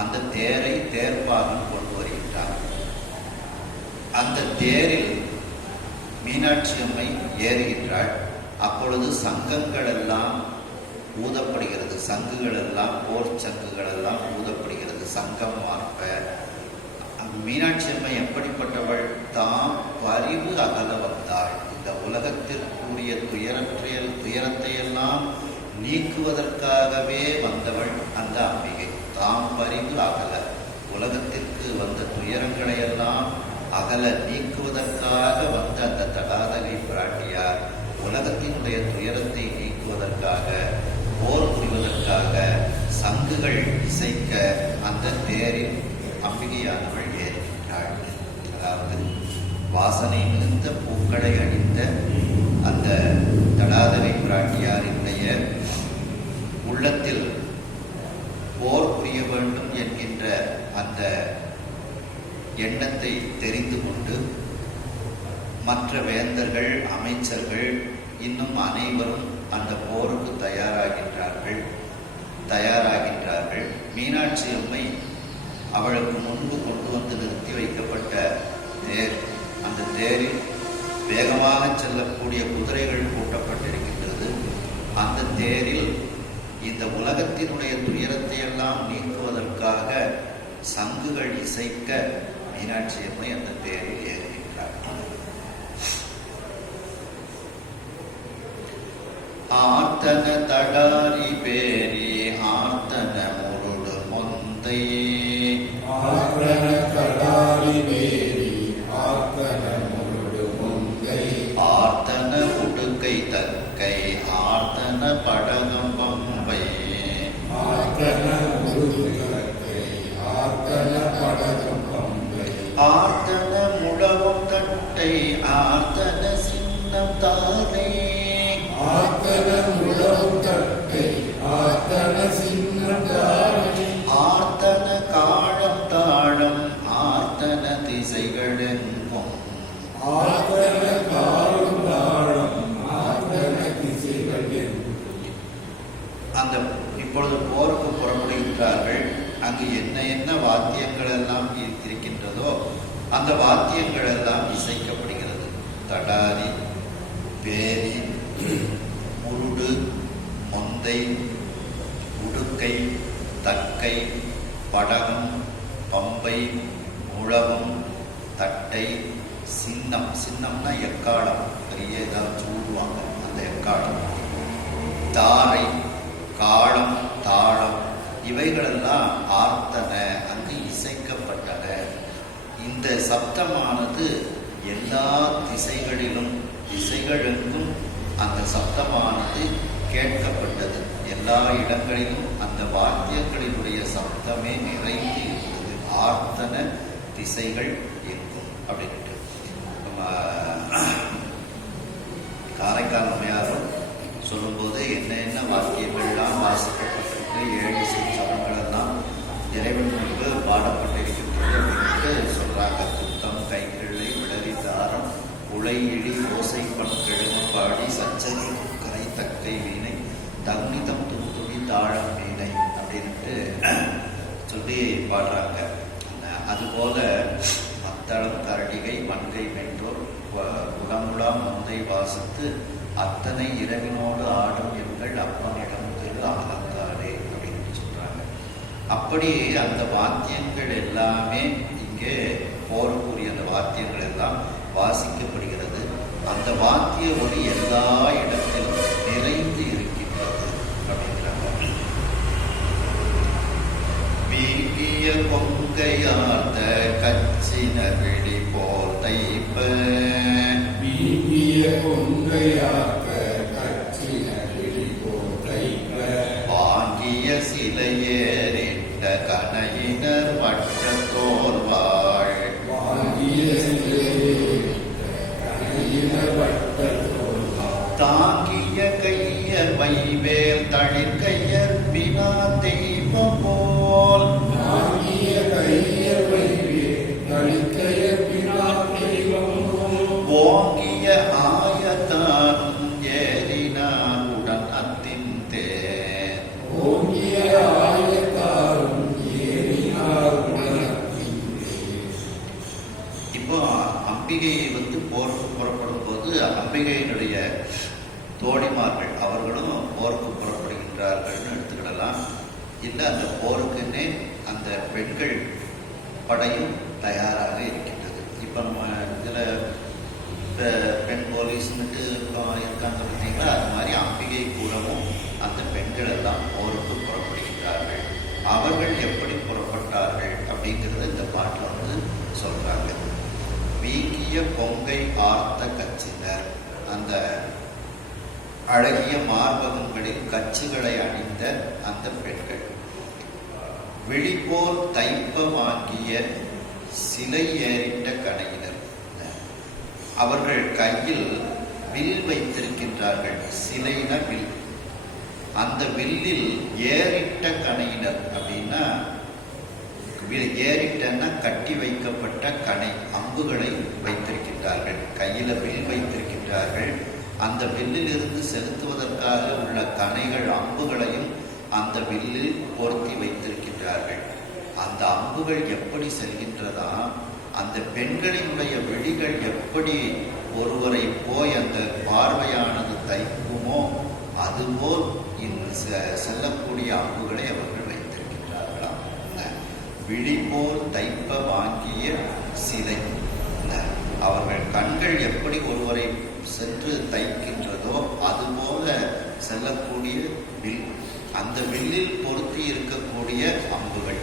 அந்த தேரை தேர்ப்பாகன் கொண்டு வருகின்றார். அந்த தேரில் மீனாட்சி அம்மை ஏறுகின்றாள். அப்பொழுது சங்கங்கள் எல்லாம் ஊதப்படுகிறது. சங்குகள் எல்லாம், போர் சங்குகள் எல்லாம் ஊதப்படுகிறது. சங்கம் மாற்ப மீனாட்சி அம்மை எப்படிப்பட்டவள்? தாம் பரிவு அகல வந்தாள். இந்த உலகத்திற்குரிய துயரத்தை எல்லாம் நீக்குவதற்காகவே வந்தவள் அந்த அம்பிகை. தாம் பரிவு அகல, உலகத்திற்கு வந்த துயரங்களை எல்லாம் அகல நீக்குவதற்காக வந்த அந்த தடாதகை பிராட்டியார் உலகத்தினுடைய துயரத்தை நீக்குவதற்காக, போர் புரிவதற்காக, சங்குகள் இசைக்க அந்த தேரில் அம்பிகையானவள் ஏறுகின்றாள். அதாவது வாசனை மிகுந்த பூக்களை அணிந்த அந்த தடாதகை பிராட்டியாரினுடைய உள்ளத்தில் போர் புரிய வேண்டும் என்கின்ற அந்த எண்ணத்தை தெரிந்து கொண்டு மற்ற வேந்தர்கள், அமைச்சர்கள், இன்னும் அனைவரும் அந்த போருக்கு தயாராகின்றார்கள். மீனாட்சி அம்மை அவளுக்கு முன்பு கொண்டு வந்து நிறுத்தி வைக்கப்பட்ட தேர், அந்த தேரில் வேகமாக செல்லக்கூடிய குதிரைகள் பூட்டப்பட்டிருக்கின்றது. அந்த தேரில் இந்த உலகத்தினுடைய துயரத்தை எல்லாம் நீக்குவதற்காக சங்குகள் இசைக்க மீனாட்சி அம்மை அந்த தேரில் ஏறுகின்றார். ஆர்த்தன தடாரி பேரி ஆர்த்தன முருடு மொந்தை. ஆர்த்தன தடாரி பேரி ஆர்த்தன முருடு மொந்தை. உடுக்கை தக்கை ஆர்த்தன படகம் பம்பை ஆர்த்தன முழுக்கை ஆர்த்தன படகம் பம்பை ஆர்த்தன முழவும் தட்டை ஆர்த்தன சின்னம் தானே ஆர்த்தன முழவு தட்டை ஆர்த்தன சின்னம் தானே ஆர்த்தன காலம் தாளம் ஆர்த்தன திசைகளெங்கும் ஆர்த்தன காலம் தாளம் ஆர்த்தன திசைகள் எங்கும். அந்த இப்பொழுது போருக்கு புறப்படுகின்றார்கள். அங்கு என்ன என்ன வாத்தியங்கள் எல்லாம் இருக்கின்றதோ அந்த வாத்தியங்கள் எல்லாம் இசைக்கப்படுகிறது. தடாரி, பேரி, முருடு, மொந்தை, உடுக்கை, தக்கை, படகம், பம்பை, முழவம், தட்டை, சின்னம். சின்னம்னா எக்காலம், பெரிய ஏதாவது சூடுவாங்க, அந்த எக்காலம். தாரை, காலம், தாளம், இவைகளெல்லாம் ஆர்த்தன, அங்கு இசைக்கப்பட்டன. இந்த சப்தமானது எல்லா திசைகளிலும் திசைகளெங்கும் அந்த சப்தமானது கேட்கப்பட்டது. எல்லா இடங்களிலும் அந்த வாத்தியங்களினுடைய சப்தமே நிறைந்து இருந்தது. ஆர்த்தன திசைகள் எங்கும் அப்படின்ட்டு காரைக்கால் அம்மையாரும் சொல்லும்போது என்ன என்ன வாக்கியங்கள்லாம் வாசிக்கப்பட்டிருக்கு, 7 சரணங்கள் எல்லாம் இறைவன் முன்பு பாடப்பட்டிருக்கின்றது அப்படின்ட்டு சொல்றாங்க. குத்தம், கைக்கிள்ளை, விளரி, தாரம், உலை, இடி, ஓசை, பண்கெழும, பாடி, சச்சரி, கரை, தக்கை, வீணை, தக்னிதம், துந்துடி, தாழம், வீணை அப்படின்ட்டு சொல்லி பாடுறாங்க. அதுபோல மத்தளம், கரடிகை, மண்கை, வென்றோர், குளமுலாம், முந்தை வாசத்து அத்தனை இரவினோடு ஆடும் எங்கள் அப்பனிடம் திரு அகலத்தாரே அப்படின்னு சொல்றாங்க. அப்படி அந்த வாத்தியங்கள் எல்லாமே இங்கே போருக்குரிய அந்த வாத்தியங்கள் எல்லாம் வாசிக்கப்படுகிறது. அந்த வாத்திய ஒளி எல்லா இடத்திலும் நிறைந்து இருக்கின்றது அப்படிங்கிறாங்க. வீங்கிய கொங்கையார்ந்த கச்சின விழி போல் தைப்ப வீங்கிய கொங்கையாக்க கச்சின விழி போல் தைப்ப வாங்கிய சிலையேறிட்ட கனையினர் வட்டத்தோர் வாழ் வாங்கிய கனையினர் வட்டத்தோர் தாங்கிய கையர் வைவேல் தளிர்கையர் வினா தெய்வம் போல் வாங்கிய கையர் வைவே தளிர்கைய பினா தெய்வம் ஓங்கிய ஆயத்தாரும் ஏறினார் உடன் அத்தின் ஓங்கிய ஆயத்தாரும் ஏறினார் உலகத்தின். இப்போ அம்பிகை போருக்கு புறப்படும் போது அம்பிகையினுடைய தோழிமார்கள் அவர்களும் போருக்கு புறப்படுகின்றார்கள்னு எடுத்துக்கிடலாம். இல்லை அந்த போருக்குன்னே அந்த பெண்கள் படையும் தயாராக இருக்கின்றது. இப்போ நம்ம இதில் பெண் போலீஸ்னுட்டு இருக்காங்க பார்த்தீங்களா, அது மாதிரி அம்பிகை கூடவும் அந்த பெண்கள் எல்லாம் போருக்கு புறப்படுகின்றார்கள். அவர்கள் எப்படி புறப்பட்டார்கள் அப்படிங்கிறத இந்த பாட்டில் சொல்றாங்க. வீங்கிய பொங்கை ஆர்த்த கச்சினர், அந்த அழகிய மார்பகங்களில் கச்சுகளை அணிந்த அந்த பெண்கள். விழிப்போர் தைப்ப வாங்கிய சிலை ஏறிட்ட கணையினர், அவர்கள் கையில் வில் வைத்திருக்கின்றார்கள். சிலைன வில். அந்த வில்லில் ஏறிட்ட கணையினர் அப்படின்னா, ஏறிட்டன்னா கட்டி வைக்கப்பட்ட கணை, அம்புகளை வைத்திருக்கின்றார்கள். கையில வில் வைத்திருக்கின்றார்கள். அந்த வில்லில் இருந்து செலுத்துவதற்காக உள்ள கணைகள், அம்புகளையும் அந்த வில்லில் பொருத்தி வைத்திருக்கின்றார்கள். அந்த அம்புகள் எப்படி செல்கின்றதா, அந்த பெண்களினுடைய விழிகள் எப்படி ஒருவரை போய் அந்த பார்வையானது தைக்குமோ அதுபோல் இந்த செல்லக்கூடிய அம்புகளை அவர்கள் வைத்திருக்கின்றார்களாம். விழிபோல் தைப்ப வாங்கிய சிலை, அவர்கள் கண்கள் எப்படி ஒருவரை சென்று தைக்கின்றதோ அதுபோல செல்லக்கூடிய வில், அந்த வில்லில் பொருத்தி இருக்கக்கூடிய அம்புகள்,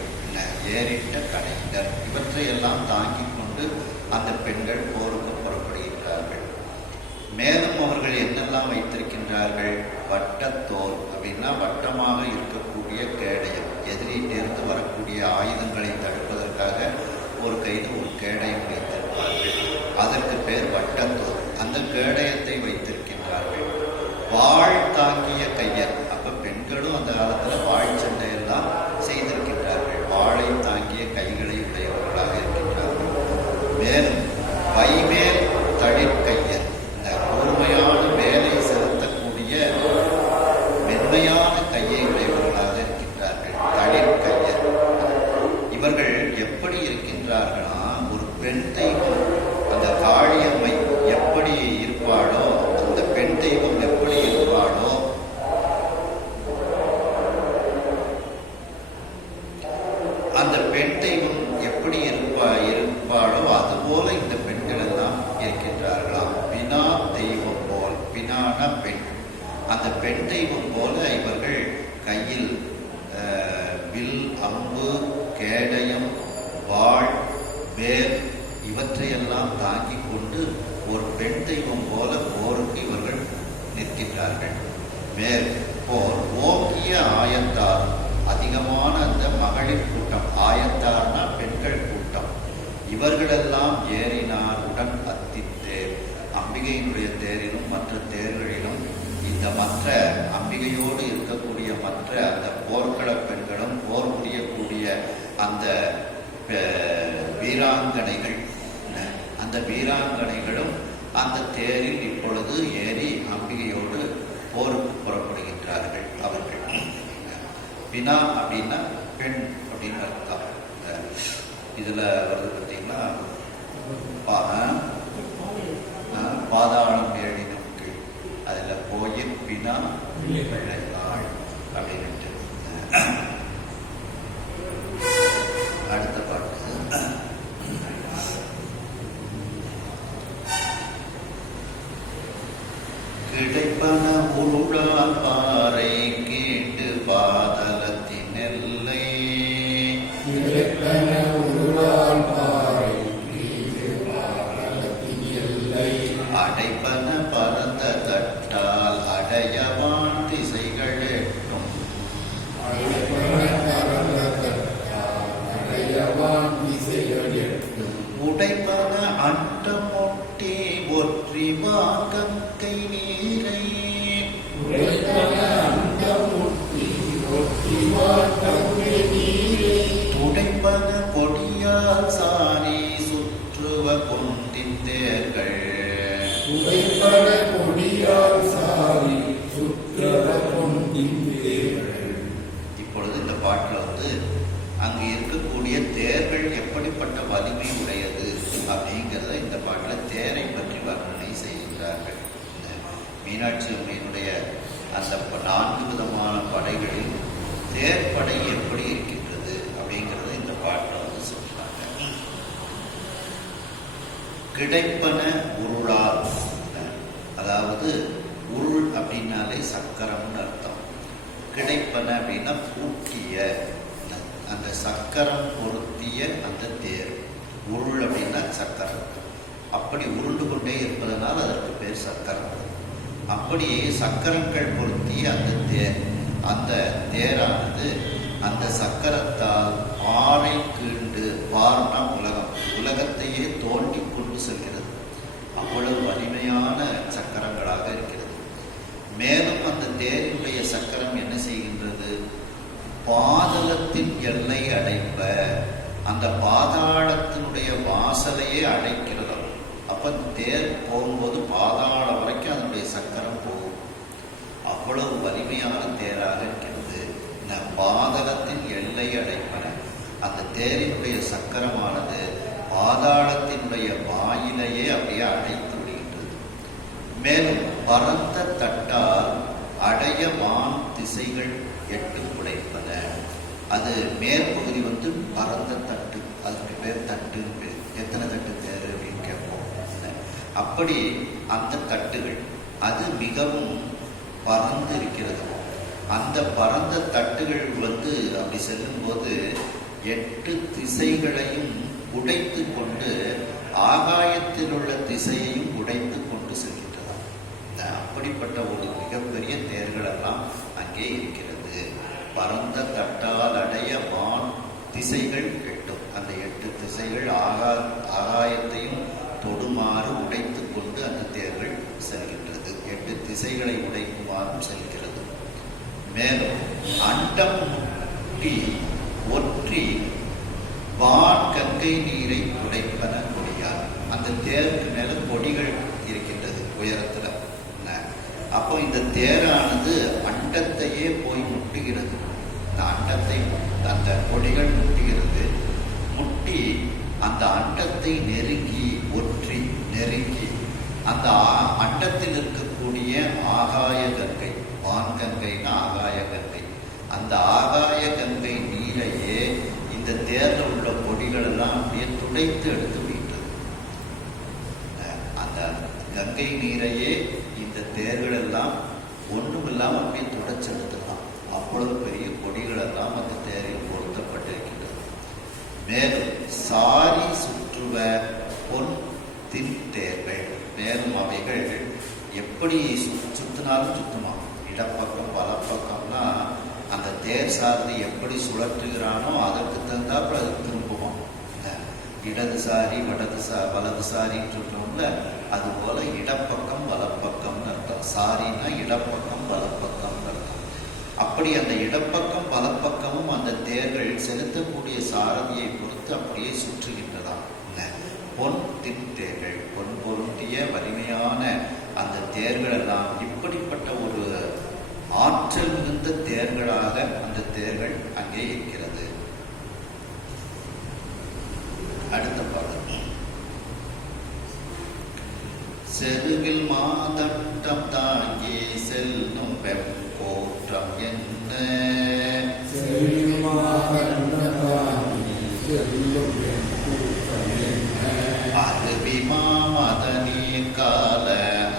ஏறிட்ட கணையினர், இவற்றையெல்லாம் தாங்கிக் கொண்டு அந்த பெண்கள் போருக்கு புறப்படுகின்றார்கள். மேலும் அவர்கள் என்னெல்லாம் எதெல்லாம் வைத்திருக்கின்றார்கள்? வட்டத்தோல் அப்படின்னா வட்டமாக இருக்கக்கூடிய கேடயம், எதிரியிலிருந்து வரக்கூடிய ஆயுதங்களை தடுப்பதற்காக ஒரு கையில் ஒரு கேடயம் வைத்திருப்பார்கள். அதற்கு பேர் வட்டத்தோல். அந்த கேடயத்தை வைத்திருக்கின்றார்கள். வாழ் தாங்கிய கையர், அப்ப பெண்களும் அந்த காலத்துல வாழ் சண்டையெல்லாம் செய்திருக்கின்றார்கள். வாளை தாங்கிய கைகளை உடையவர்களாக இருக்கின்றார்கள். மேலும் வைமேல் தழிற்கையர், இந்த கூர்மையான வேலை செலுத்தக்கூடிய மென்மையான கையை உடையவர்களாக இருக்கின்றார்கள். தழிற்கையர் இவர்கள் எப்படி இருக்கின்றார்களா? ஒரு பெண் தெய்வம், அந்த காளியம்மை எப்படி இருப்பாளோ, அந்த பெண் தெய்வம் எப்படி இருப்பாளோ, அந்த பெண் தெய்வம் எப்படி இருப்பாளோ அதுபோல இந்த பெண்கள் எல்லாம் இருக்கின்றார்களாம். பினா தெய்வம் போல், பினான பெண், அந்த பெண் தெய்வம் போல இவர்கள் கையில் வில், அம்பு, கேடயம், வாழ், வேல் இவற்றையெல்லாம் தாங்கிக் கொண்டு ஒரு பெண் தெய்வம் போல போருக்கு இவர்கள் நிற்கின்றார்கள். மேல் போர் ஓங்கிய ஆயத்தார், அதிகமான அந்த மகளிர் கூட்டம், ஆயத்தார்னா பெண்கள் கூட்டம், இவர்களெல்லாம் ஏறினார் உடன் அத்தித்தேர். அம்பிகையினுடைய தேரிலும் மற்ற தேர்களிலும் இந்த மற்ற அம்பிகையோடு இருக்கக்கூடிய மற்ற அந்த போர்க்கள பெண்களும் போர் புரியக்கூடிய அந்த வீராங்கனைகள், அந்த வீராங்கனைகளும் அந்த தேரில் இப்பொழுது ஏறி அம்பிகையோடு போருக்கு புறப்படுகின்றார்கள். அவர்கள் பினா அப்படின்னா பெண் அப்படின்னு அர்த்தம். இதுல வருது பார்த்தீங்கன்னா பாதாளம் ஏழினும் கீழ், அதுல போய் பினா பிள்ளைகள் அப்படின்ட்டு. அடுத்த பாட்டு கிடைப்பன உருளான் பாறை கேட்டு பாதலத்தின் எல்லை, கிடைப்பன உருளான் பாறை கேட்டு பாதலத்தின் எல்லை, அடைப்பன பரந்த தட்டால் அடையவான் திசைகள் எட்டும், அடைப்பன பரந்த தட்டால் அடையவான் திசைகள் எட்டும், உடைப்பன அண்டமொட்டி ஒற்றி வாங்கங்கை நீரை, உடைப்பன அண்டமுட்டி ஒற்றி வாங்கங்கை நீரை, துடைப்பன கொடியால் சாரி சுற்றுவ கொண்டின் தேர்கள், உடைப்பன கொடியால் சாரி சுற்றுவ கொண்டின் தேர்கள். இப்பொழுது இந்த பாட்டில் அங்கு இருக்கக்கூடிய தேர்கள் எப்படிப்பட்ட வலிமை உடையது அப்படிங்கிறத இந்த பாட்டில் தேரை பற்றி வர்ணனை செய்கின்றார்கள். மீனாட்சி அம்மையினுடைய அந்த 4 விதமான படைகளில் தேர்ப்படை எப்படி இருக்கின்றது அப்படிங்கிறத இந்த பாட்டில் சொல்றாங்க. கிடைப்பன உருளால், அதாவது உருள் அப்படின்னாலே சக்கரம்னு அர்த்தம். கிடைப்பன அப்படின்னா பூட்டிய, அந்த சக்கரம் பொருத்திய அந்த தேர். உருள் அப்படின்னா சக்கரம், அப்படி உருண்டு கொண்டே இருப்பதனால் அதற்கு பேர் சக்கரம். அப்படி சக்கரங்கள் பொருத்திய அந்த தேர், அந்த தேரானது அந்த சக்கரத்தால் பாறை கீண்டு, பார்னா உலகம், உலகத்தையே தோண்டி கொண்டு செல்கிறது. அவ்வளவு வலிமையான சக்கரங்களாக இருக்கிறது. மேலும் அந்த தேரினுடைய சக்கரம் என்ன செய்கின்றது? பாதாளத்தின் எல்லை அடைப்ப, அந்த பாதாளத்தினுடைய வாசலையே அடைக்கிறது. அப்ப தேர் போகும்போது பாதாளம் வரைக்கும் அதனுடைய சக்கரம் போகும். அவ்வளவு வலிமையான தேராக இருக்கிறது. இந்த பாதாளத்தின் எல்லை அடைப்பன, அந்த தேரினுடைய சக்கரமானது பாதாளத்தினுடைய வாயிலையே அப்படியே அடைத்து விடுகின்றது. மேலும் பரந்த தட்டால் அடைய வான் திசைகள் 8 உடைப்பன. அது மேற்பகுதி பரந்த தட்டு, அதுக்கு பேர் தட்டு. எத்தனை தட்டு தேர் அப்படின்னு கேட்போம். அப்படி அந்த தட்டுகள் அது மிகவும் பறந்து இருக்கிறது. அந்த பரந்த தட்டுகள் அப்படி செல்லும் போது 8 திசைகளையும் உடைத்து கொண்டு ஆகாயத்தில் உள்ள திசையையும் உடைத்து கொண்டு செல்கின்றன. இப்படிப்பட்ட ஒரு மிகப்பெரிய தேர்கள் எல்லாம் அங்கே இருக்கிறது. பரந்த தட்டால் அடைய வான் திசைகள் 8. அந்த 8 திசைகள் ஆகாயத்தையும் தொடுமாறு உடைத்து கொண்டு அந்த தேர்கள் செல்கின்றது. 8 திசைகளை உடைக்குமாறும் செல்கிறது. மேலும் அண்டம் முட்டி ஒற்றி வான் கங்கை நீரை உடைப்பன கொடியார். அந்த தேருக்கு மேல கொடிகள் இருக்கின்றது உயரத்துல. அப்போ இந்த தேரானது அண்டத்தையே போய் முட்டுகிறது. இந்த அண்டத்தை அந்த கொடிகள் முட்டுகிறது. முட்டி அந்த அண்டத்தை நெருங்கி ஒற்றி நெருங்கி அந்த அண்டத்தில் இருக்கக்கூடிய ஆகாய கங்கை, வான் கங்கைன்னா ஆகாய கங்கை, அந்த ஆகாய கங்கை நீரையே இந்த தேர்ல உள்ள கொடிகள் எல்லாம் அப்படியே துடைத்து எடுத்து விட்டது. அந்த கங்கை நீரையே இந்த தேர்கள் எல்லாம் ஒன்றுமில்லாமல் அப்படியே துடைச்செடுத்துக்கலாம். அவ்வளவு பெரிய கொடிகள் எல்லாம் அந்த தேரில் பொருத்தப்பட்டிருக்கின்றது. மேலும் சாரி சுற்றுவ பொன் தின் தேர்கள். மேலும் அவைகள் எப்படி சுத்தினாலும் சுத்துமா. இடப்பக்கம் வலப்பக்கம்னா அந்த தேர் சாரதி எப்படி சுழற்றுகிறானோ அதற்கு தகுந்தாப்புல அது திரும்புவோம். இடதுசாரி வலதுசாரின்னு சொல்றோம்ல, அது போல இடப்பக்கம் வலப்பக்கம்னு அர்த்தம். சாரின்னா இடப்பக்கம் வலப்பக்கம் அர்த்தம். அப்படி அந்த இடப்பக்கம் வலப்பக்கமும் அந்த தேர்கள் செலுத்தக்கூடிய சாரதியை பொறுத்து அப்படியே சுற்றுகின்றதாம். பொன் தின் தேர்கள், பொன் பொருந்திய வலிமையான அந்த தேர்கள் எல்லாம் இப்படிப்பட்ட ஒரு ஆற்றல் மிகுந்த தேர்களாக அந்த தேர்கள் அங்கே இருக்கிறது. அடுத்த பாடல். செருவில் மாதட்டம் தாங்கி செல்லும் வெப்போற்றம் என்ன அருவி மாமதனி கால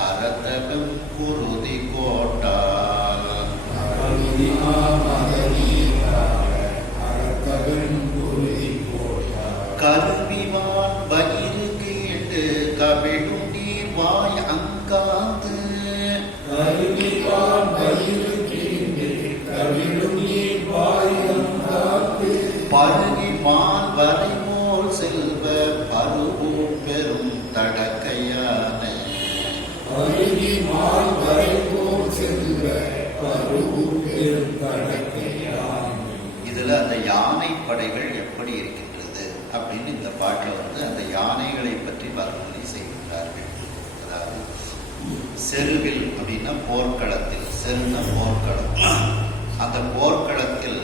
அரதபம் குருதி கோட்டால் கருவிவான் வயிறு கேட்டு கவிழும் நீர் வாய் அங்காந்து பருகி மான் வரைமோல் செல்வ பருவோ பெரும் தடக்கையானை. இதுல அந்த யானை படைகள் எப்படி இருக்கின்றது அப்படின்னு இந்த பாட்டில் அந்த யானைகளை பற்றி வர்ணனை செய்கின்றார்கள். அதாவது செருவில் அப்படின்னா போர்க்களத்தில், செருன போர்க்களம். அந்த போர்க்களத்தில்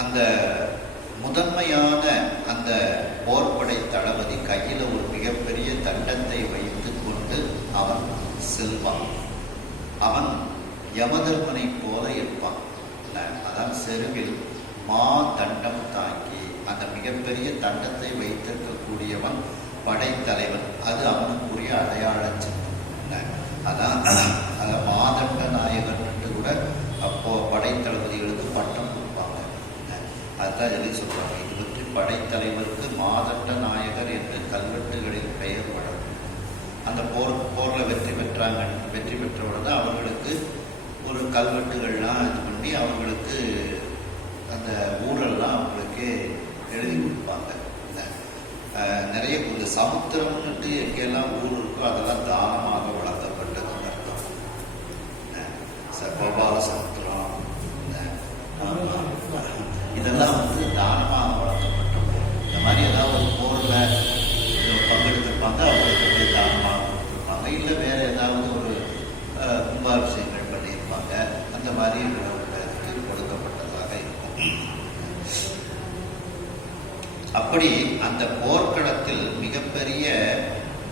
அந்த முதன்மையான அந்த போர்ப்படை தளபதி கையில ஒரு மிகப்பெரிய தண்டத்தை வைத்துக் கொண்டு அவன் செல்வான். அவன் யமதர்மனை போல இருப்பான். அதான் செருவில் மா தண்டம் தாங்கி அந்த மிகப்பெரிய தண்டத்தை வைத்திருக்கக்கூடியவன் படைத்தலைவன். அது அவனுக்குரிய அடையாள சின்னம். அதான் மாதண்ட நாயகன் கூட அப்போ படைத்தளபதிகளுக்கு பட்டம் கொடுப்பாங்க. அதுதான் எழுதி சொல்றாங்க. இது பற்றி படைத்தலைவருக்கு மாதண்ட நாயகர் என்று கல்வெட்டுகளில் பெயர் படும். அந்த போர்ல வெற்றி பெற்றவுடன் அவர்களுக்கு ஒரு கல்வெட்டுகள்லாம் இது பண்ணி அவங்களுக்கு அந்த ஊரெல்லாம் அவங்களுக்கு எழுதி கொடுப்பாங்க. நிறைய இந்த சமுத்திரம்னுட்டு எங்கெல்லாம் ஊர் இருக்கோ அதெல்லாம் தானமாக வழங்கப்பட்டதுன்னு அர்த்தம். கோபால சமுத்திரம் இதெல்லாம் தானமாக வழங்கப்பட்டோம். இந்த மாதிரி ஏதாவது ஒரு போர்ல பங்கெடுத்திருப்பாங்க, அவங்களுக்கு தானமாக கொடுத்துருப்பாங்க. இல்லை வேற ஏதாவது ஒரு கும்பாபிஷேகங்கள் பண்ணியிருப்பாங்க. அந்த மாதிரி கொடுக்கப்பட்டதாக இருக்கும். அப்படி அந்த போர்க்களத்தில் மிகப்பெரிய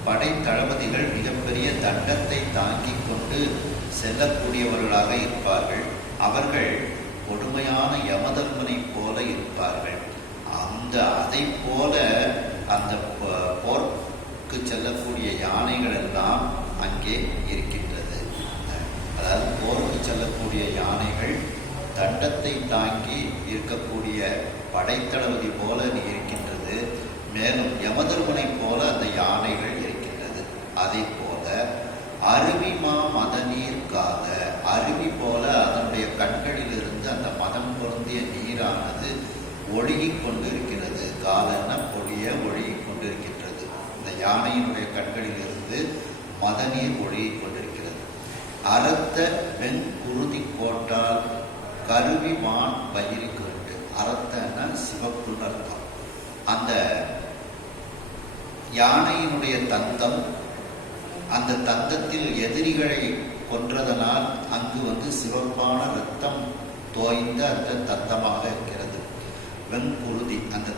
படை தளபதிகள் மிகப்பெரிய தண்டத்தை தாங்கிக் கொண்டு செல்லக்கூடியவர்களாக இருப்பார்கள். அவர்கள் கொடுமையான யமதர்மனை போல இருப்பார்கள். அதை போல அந்த போருக்கு செல்லக்கூடிய யானைகள் எல்லாம் அங்கே இருக்கின்றது. அதாவது போருக்கு செல்லக்கூடிய யானைகள் தண்டத்தை தாங்கி இருக்கக்கூடிய படைத்தளபதி போல இருக்கின்றது. மேலும் யமதர்மனை போல அந்த யானைகள் இருக்கின்றது. அதை போல அருவிமா மதநீர் கால, அருவி போல அதனுடைய கண்களிலிருந்து அந்த மதம் பொருந்திய நீரானது ஒழுகிக் கொண்டிருக்கிறது. காலன பொழிய ஒழுகிக் கொண்டிருக்கின்றது. இந்த யானையினுடைய கண்களிலிருந்து மதநீர் ஒழுகிக் கொண்டிருக்கிறது. அரத்த வெண் குருதி கோட்டால் கருவி மான் பயிரி கேட்டு. அரத்தன்னா சிவப்புன்னு அர்த்தம். அந்த யானையினுடைய தந்தம், அந்த தந்தத்தில் எதிரிகளை கொன்றதனால் அங்கு சிவப்பான இரத்தம் தோய்ந்த அந்த தந்தமாக இருக்கிறது. வெண்குருதி, அந்த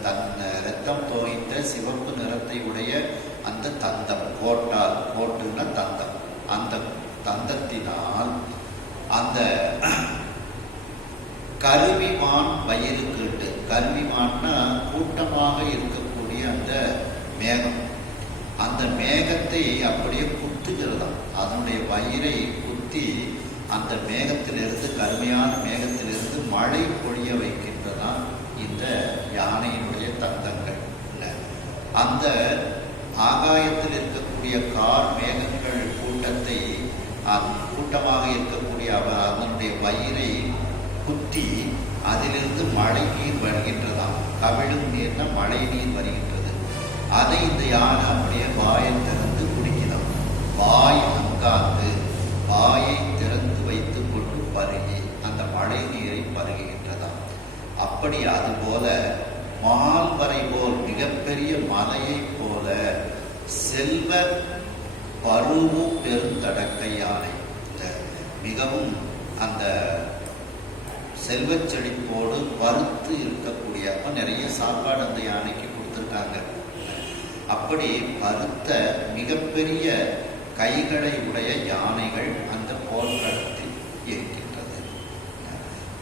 இரத்தம் தோய்ந்த சிவப்பு நிறத்தை உடைய அந்த தந்தம், கோட்டால், கோட்டுன்னா தந்தம், அந்த தந்தத்தினால் அந்த கருவிமான் வயிறு கேட்டு. கருவிமான்னா கூட்டமாக இருக்கக்கூடிய அந்த மேகம், அந்த மேகத்தை அப்படியே குத்துகிறதாம். அதனுடைய வயிறை குத்தி அந்த மேகத்திலிருந்து, கருமையான மேகத்திலிருந்து மழை பொழிய வைக்கின்றதான் இந்த யானையினுடைய தந்தங்கள். அந்த ஆகாயத்தில் இருக்கக்கூடிய கார் மேகங்கள் கூட்டத்தை, கூட்டமாக இருக்கக்கூடிய அதனுடைய வயிறை குத்தி அதிலிருந்து மழை நீர் வருகின்றதாம். கவிழும் நீர்னா மழை நீர் வருகின்றது. அதை இந்த யானை அப்படியே வாயை திறந்து குடிக்கலாம். வாய் அங்காந்து வாயை திறந்து வைத்துக் கொண்டு பருகி அந்த மழை நீரை பருகுகின்றதாம். அப்படி அதுபோல மால்வரை போல், மிகப்பெரிய மலையை போல செல்வ பருவு பெருந்தடக்கை யானை, மிகவும் அந்த செல்வச் செழிப்போடு பருத்து இருக்கக்கூடிய, அப்ப நிறைய சாப்பாடு அந்த யானைக்கு கொடுத்துருக்காங்க. அப்படி பருத்த மிகப்பெரிய கைகளை உடைய யானைகள் அந்த போர்க்களத்தில் இருக்கின்றது.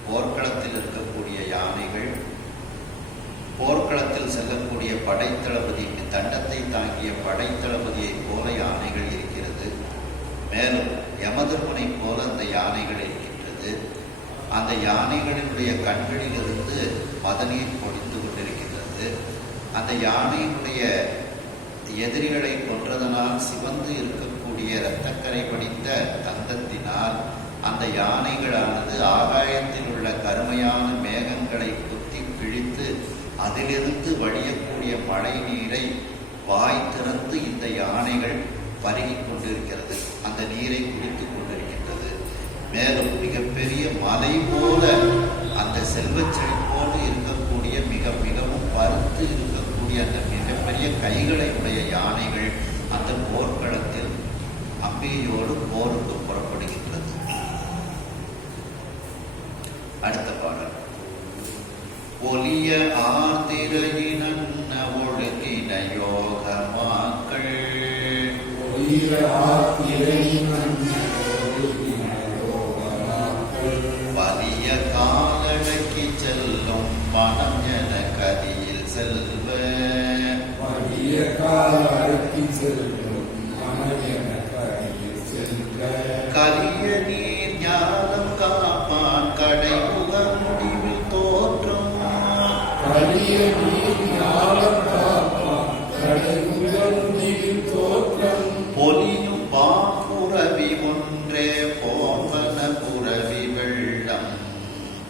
போர்க்களத்தில் இருக்கக்கூடிய யானைகள், போர்க்களத்தில் செல்லக்கூடிய படைத்தளபதி, தண்டத்தை தாங்கிய படைத்தளபதியை போல யானைகள் இருக்கிறது. மேலும் யமதர்மனை போல அந்த யானைகள் இருக்கின்றது. அந்த யானைகளினுடைய கண்களிலிருந்து மதநீர் பொழிந்து கொண்டிருக்கின்றது. அந்த யானையினுடைய எதிரிகளை கொன்றதனால் சிவந்து இருக்கக்கூடிய இரத்தக்கரை படிந்த தந்தத்தினால் அந்த யானைகளானது ஆகாயத்தில் உள்ள கருமையான மேகங்களை குத்தி கிழித்து அதிலிருந்து வடியக்கூடிய மழை நீரை வாய் திறந்து இந்த யானைகள் பருகிக் கொண்டிருக்கிறது. அந்த நீரை குடித்துக் கொண்டிருக்கின்றது. மேலும் மிகப்பெரிய மலை போல அந்த செல்வச் செழிப்போடு இருக்கக்கூடிய மிகவும் பருத்து இருக்கக்கூடிய அந்த மிகப்பெரிய கைகளை உடைய யானைகள் அந்த போர்க்களத்தில் அம்பிகையோடு போருக்கு புறப்படுகின்றது. அடுத்த பாடல். ஒலிய ஆர்திரையின ஒழுகின யோகமாக்கள், ஒலிய ஆர்திரையின ஒழுகின யோகமாக்கள், வலிய காலடக்கி செல்லும் மனம் என கதியில் செல்வ, வலிய காலடக்கி செல்லும் மனம் என கதியில் செல்வ, கலிய நீர் ஞானம் காப்பான் கடைமுக முடிவில் தோற்றும், கலிய நீர் ஞானம் காப்பான் கடைமுக முடிவில் தோற்றம், பொலியும் பாப்புரவி ஒன்றே போவன புரவி வெள்ளம்,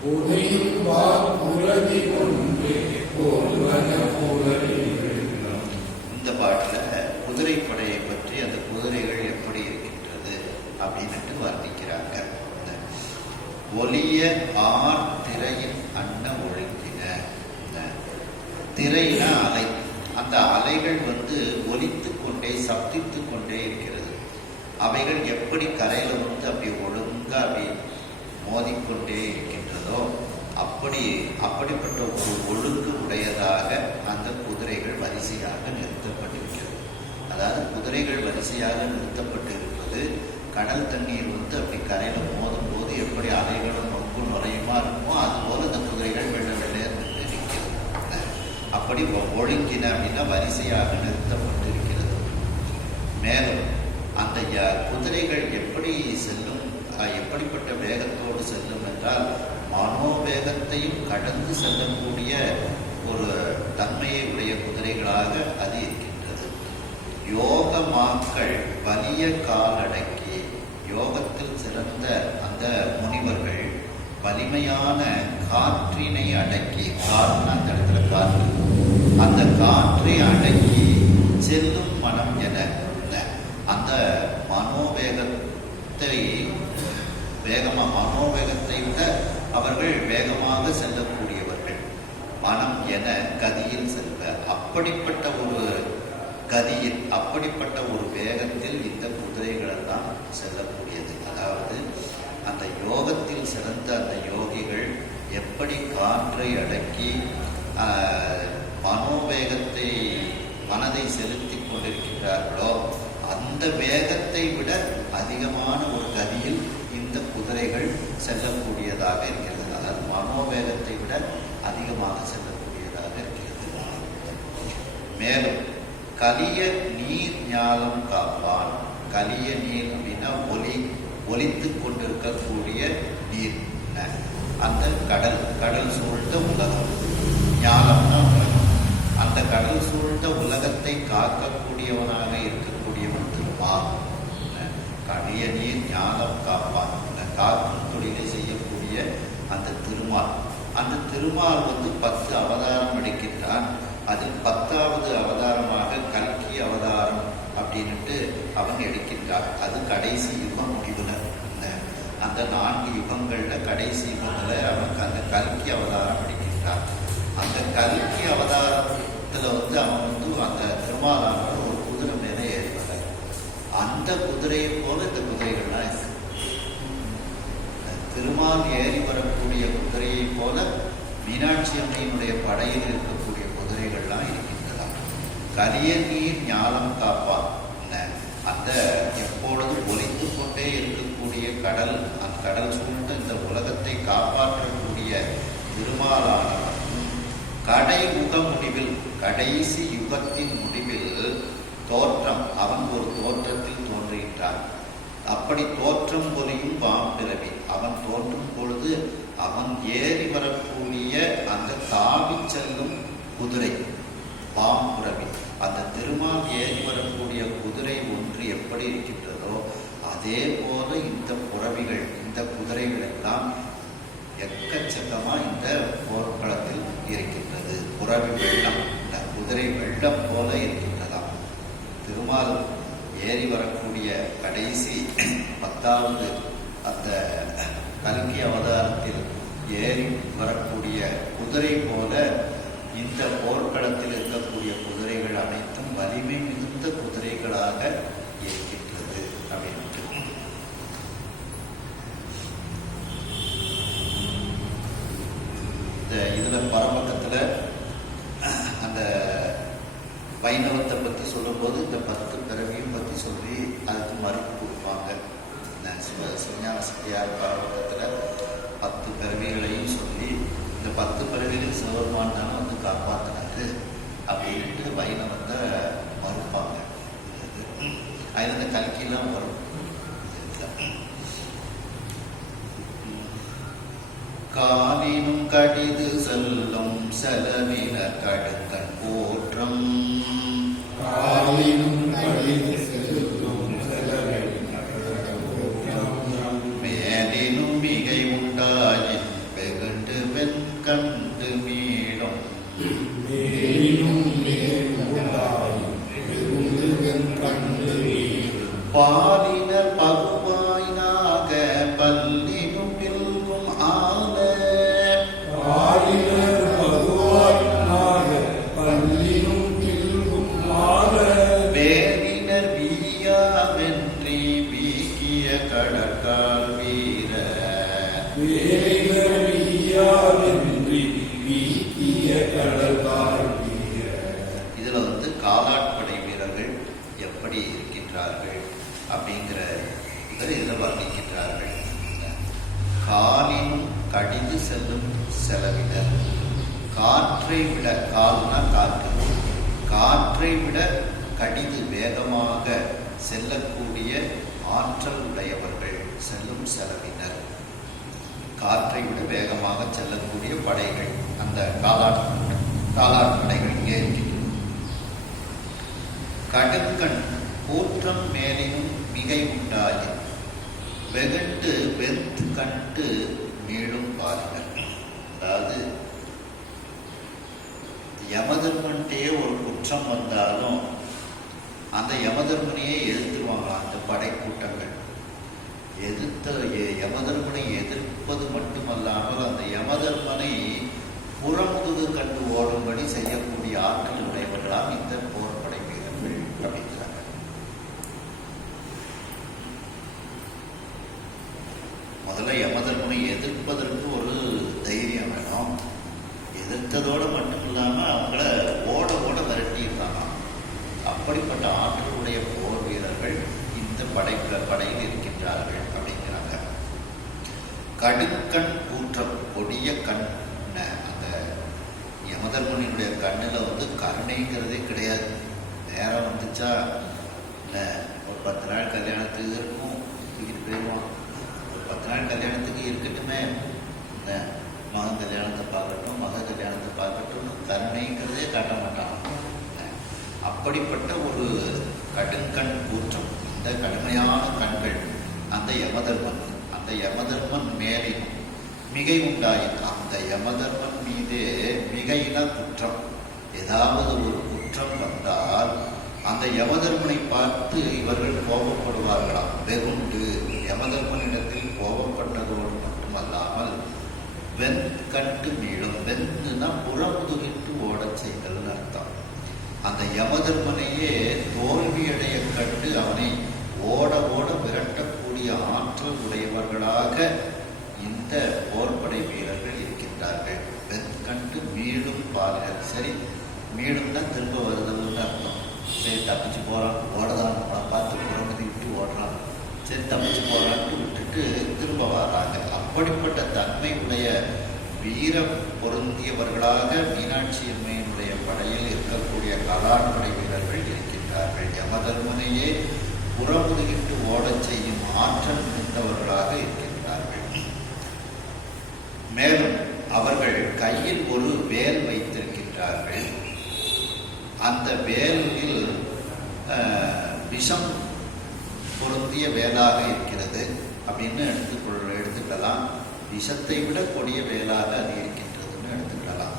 பொலியும் பாப்புரவி ஒன்றே போவன புரவி வெள்ளம். இந்த பாட்டுல குதிரைப்படையை பற்றி, அந்த குதிரைகள் எப்படி இருக்கின்றது அப்படின்னு வர்ணிக்கிறாங்க. ஒலிய ஆர் திரையின் அன்ன ஒழுங்கின. திரையினா அலை. அந்த அலைகள் ஒலித்துக் கொண்டே சப்தித்துக் கொண்டே இருக்கிறது. அவைகள் எப்படி கரையில அப்படி ஒழுங்கா அப்படி மோதிக்கொண்டே இருக்கின்றதோ அப்படிப்பட்ட ஒரு ஒழுங்கு உடையதாக அந்த குதிரைகள் வரிசையாக நிறுத்தப்பட்டிருக்கிறது. அதாவது குதிரைகள் வரிசையாக நிறுத்தப்பட்டிருப்பது கடல் தண்ணீர் அப்படி கரையில மோதும் போது எப்படி அலைகளும் நொங்கு நுழையுமா இருக்குமோ அதுபோல அந்த குதிரைகள் வெள்ள வெள்ளையர் நிற்கிறது. அப்படி ஒழுங்கின அப்படின்னா வரிசையாக நிறுத்தப்பட்டிருக்கிறது. மேலும் அந்த குதிரைகள் எப்படி செல்லும், எப்படிப்பட்ட வேகத்தோடு செல்லும் என்றால் மனோவேகத்தையும் கடந்து செல்லக்கூடிய ஒரு தன்மையை உடைய குதிரைகளாக அது இருக்கின்றது. யோகமாக்கள் வலிய காலடக்கி, யோகத்தை வலிமையான காற்றினை அடக்கி, காற்றுனா அந்த இடத்துல காற்று, அந்த காற்றை அடக்கி செல்லும் மனம் என அந்த மனோவேகத்தை மனோவேகத்தை விட அவர்கள் வேகமாக செல்லக்கூடியவர்கள். மனம் என கதியில் செல்வ, அப்படிப்பட்ட ஒரு கதியில், அப்படிப்பட்ட ஒரு வேகத்தில் இந்த குதிரைகள் எல்லாம் செல்லக்கூடியது. அதாவது அந்த யோகத்தில் சிறந்த அந்த யோகிகள் எப்படி காற்றை அடக்கி மனோவேகத்தை மனதை செலுத்தி கொண்டிருக்கிறார்களோ அந்த வேகத்தை விட அதிகமான ஒரு கதியில் இந்த குதிரைகள் செல்லக்கூடியதாக இருக்கிறது. அதாவது மனோவேகத்தை விட அதிகமாக செல்லக்கூடியதாக இருக்கிறது. மேலும் கலிய நீர் ஞாலம் காப்பான். கலிய நீர் அப்படின்னா ஒலித்து கொண்டிருக்கக்கூடிய நீர், அந்த கடல் சூழ்ந்த உலகம். ஞானம்னா உலகம். அந்த கடல் சூழ்ந்த உலகத்தை காக்கக்கூடியவனாக இருக்கக்கூடியவன் திருமால். கலிய நீர் ஞானம் காப்பான். காக்கும் தொழிலை செய்யக்கூடிய அந்த திருமால். அந்த திருமால் 10 அவதாரம் எடுக்கின்றான். அதில் 10வது அவதாரமாக கல்கி அவதாரம் அப்படின்ட்டு அவன் எடுக்கின்றான். அது கடைசி யுகம் முடிவுல. அந்த 4 யுகங்கள்ல கடைசி யுகத்துல அவனுக்கு அந்த கல்கி அவதாரம் எடுக்கின்றான். அந்த கல்கி அவதாரத்துல அவன் அந்த திருமாலானவர் ஒரு குதிரை மேல ஏறி வர்றார். அந்த குதிரையை போல இந்த குதிரைகள்லாம் இருக்கு. திருமால் ஏறி வரக்கூடிய குதிரையை போல மீனாட்சி அம்மையினுடைய படையில் இருக்கக்கூடிய குதிரைகள்லாம் இருக்கின்றன. கலிய நீர் ஞானம் காப்பான். அந்த எப்பொழுதும் ஒலித்து கொண்டே இருக்கக்கூடிய கடல், அந்த கடல் சூழ்ந்த இந்த உலகத்தை காப்பாற்றக்கூடிய திருமாலானவன் கடை யுக முடிவில், கடைசி யுகத்தின் முடிவில் தோற்றம், அவன் ஒரு தோற்றத்தில் தோன்றுகின்றான். அப்படி தோற்றம் பொலியும் பாம்பிறவி. அவன் தோன்றும் பொழுது அவன் ஏறி வரக்கூடிய அந்த தாவி செல்லும் குதிரை பாம்புறவி. அந்த திருமால் ஏறி வரக்கூடிய குதிரை ஒன்று எப்படி இருக்கின்றதோ அதே போல இந்த புறவிகள், இந்த குதிரைகள் எல்லாம் எக்கச்சக்கமா இந்த போர்க்களத்தில் இருக்கின்றது. புறவி வெள்ளம், இந்த குதிரை வெள்ளம் போல இருக்கின்றதாம். திருமால் ஏறி வரக்கூடிய கடைசி 10வது அந்த கல்கி அவதாரத்தில் ஏறி வரக்கூடிய குதிரை போல இந்த போர்க்களத்தில் இருக்கக்கூடிய குதிரைகள் அனைத்தும் வலிமை மிகுந்த குதிரைகளாக இருக்கின்றது அப்படின்ட்டு. இதுல பரமக்கத்துல அந்த வைணவத்தை பத்தி சொல்லும் போது இந்த 10 பிறவியும் பத்தி சொல்லி அதுக்கு மறுப்பு கொடுப்பாங்க. சிவஞான சித்தியார் பரமக்கத்துல 10 பிறவிகளையும் சொல்லி இந்த 10 பிறவிகள் சிவபெருமான் தானே காப்பாற்றினது அப்படின்ட்டு வைணவத்தை மறுப்பாங்க. அதுல இந்த கல்கிலாம் வரும். காலினும் கடிது செல்லும் செலவின கடுக்கன் போற்றம். காலினும் கடிது செல்லும் செலவின மேலினும் மிகை உண்டாயின் வெகுண்டு வெண்கண்டு மீளும். மேலினும் மிகை உண்டாயின் வெகுண்டு வெண்கண்டு மீளும். பாலினர் பகுவாயினாக பல்லினும் பில்கும் ஆல. பாலினர் பகுவாயினாக பல்லினும் பில்கும் ஆல. வேலினர் வீயா வென்றி வீக்கிய கடற்கால் வீர. வேலினர் வீயா வென்றி வீக்கிய கடற்கால் வீர. இதுல காலாட்படை வீரர்கள் எப்படி இருக்கின்றார்கள் அப்படிங்கிற இதில் வர்ணிக்கின்றார்கள். காலினும் கடிது செல்லும் செலவினர். காற்றை விட, கால்னா காற்று, காற்றை விட கடிது வேகமாக செல்லக்கூடிய ஆற்றல் உடையவர்கள் செல்லும் செலவினர். காற்றை விட வேகமாக செல்லக்கூடிய படைகள் அந்த காலாட்படைகள் இங்கே இருக்கின்றன. கடுக்கண் கூற்றம் மேலினும் மிகை உண்டாயின் வெகுண்டு வெந்து கண்டு மீளும் பாலினர். அதாவது யமதர்மன்ட்டே ஒரு குற்றம் வந்தாலும் அந்த யமதர்மனையே எதிர்த்துருவாங்க அந்த படைக்கூட்டங்கள். யமதர்மனை எதிர்ப்பது மட்டுமல்லாமல் அந்த யமதர்மனை புறமுதுகு கண்டு ஓடும்படி செய்யக்கூடிய ஆற்றல் உடையவர்களாம் இந்த போர்படை வீரர்கள் அப்படிங்கிறாங்க. முதல்ல யமதர்மனை எதிர்ப்பதற்கு ஒரு தைரியம் வேணும். எதிர்த்ததோடு மட்டும் இல்லாமல் அவங்கள ஓட ஓட விரட்டியிருக்காங்க. அப்படிப்பட்ட ஆற்றலுடைய போர் வீரர்கள் இந்த படையில் இருக்கின்றார்கள் அப்படிங்கிறாங்க. கடுக்கண் கூற்றம், கொடிய கண். அந்த யமதர்மனினுடைய கண்ணில் கருணைங்கிறதே கிடையாது. நேரம் வந்துச்சா இல்லை ஒரு 10 நாள் கல்யாணத்துக்கு இருக்கும், தூக்கிட்டு போயிடுவான். ஒரு 10 நாள் கல்யாணத்துக்கு இருக்கட்டுமே, இந்த மகன் கல்யாணத்தை பார்க்கட்டும், மக கல்யாணத்தை பார்க்கட்டும், கருணைங்கிறதே காட்ட மாட்டான். அப்படிப்பட்ட ஒரு கடுங்கண் கூற்றம், இந்த கடுமையான கண்கள் அந்த யமதர்மன். அந்த யமதர்மன் மேலின் மிகை உண்டாயிற்று. அந்த யமதர்மன் மீதே மிகையின குற்றம், ஏதாவது ஒரு குற்றம் வந்தால் அந்த யமதர்மனை பார்த்து இவர்கள் கோபப்படுவார்களாம். வெகுண்டு யமதர்மனிடத்தில் கோபப்பட்டதோடு மட்டுமல்லாமல் வெண்கண்டு மீளும். வெந்துனா புறமுதுகிட்டு ஓடச் செய்தல்னு அர்த்தம். அந்த யமதர்மனையே தோல்வியடைய கண்டு அவனை ஓட ஓட விரட்டக்கூடிய ஆற்றல் உடையவர்களாக இந்த போர்படை வீரர்கள் இருக்கின்றார்கள். வெண்கண்டு மீளும் பாலினர். சரி, மீளும்னா திரும்ப வருதல்னு அர்த்தம். சரி, தப்பிச்சு போறான், ஓடதான், நம்மளை பார்த்து புறமுதி விட்டு ஓடுறான், சரி தப்பிச்சு போறான்னு விட்டுட்டு திரும்ப வர்றாங்க. அப்படிப்பட்ட தன்மை உடைய வீர பொருந்தியவர்களாக மீனாட்சி அம்மையினுடைய படையில் இருக்கக்கூடிய காலாட்படை வீரர்கள் இருக்கின்றார்கள். யமதர்மனையே புறமுதுகிட்டு ஓடச் செய்யும் ஆற்றல் மிகுந்தவர்களாக இருக்கின்றார்கள். மேலும் அவர்கள் கையில் ஒரு வேல் வைத்திருக்கின்றார்கள். அந்த வேலில் விஷம் பொருந்திய வேலாக இருக்கிறது அப்படின்னு எடுத்துக்கலாம். விஷத்தை விட கொடிய வேலாக அது இருக்கின்றதுன்னு எடுத்துக்கலாம்.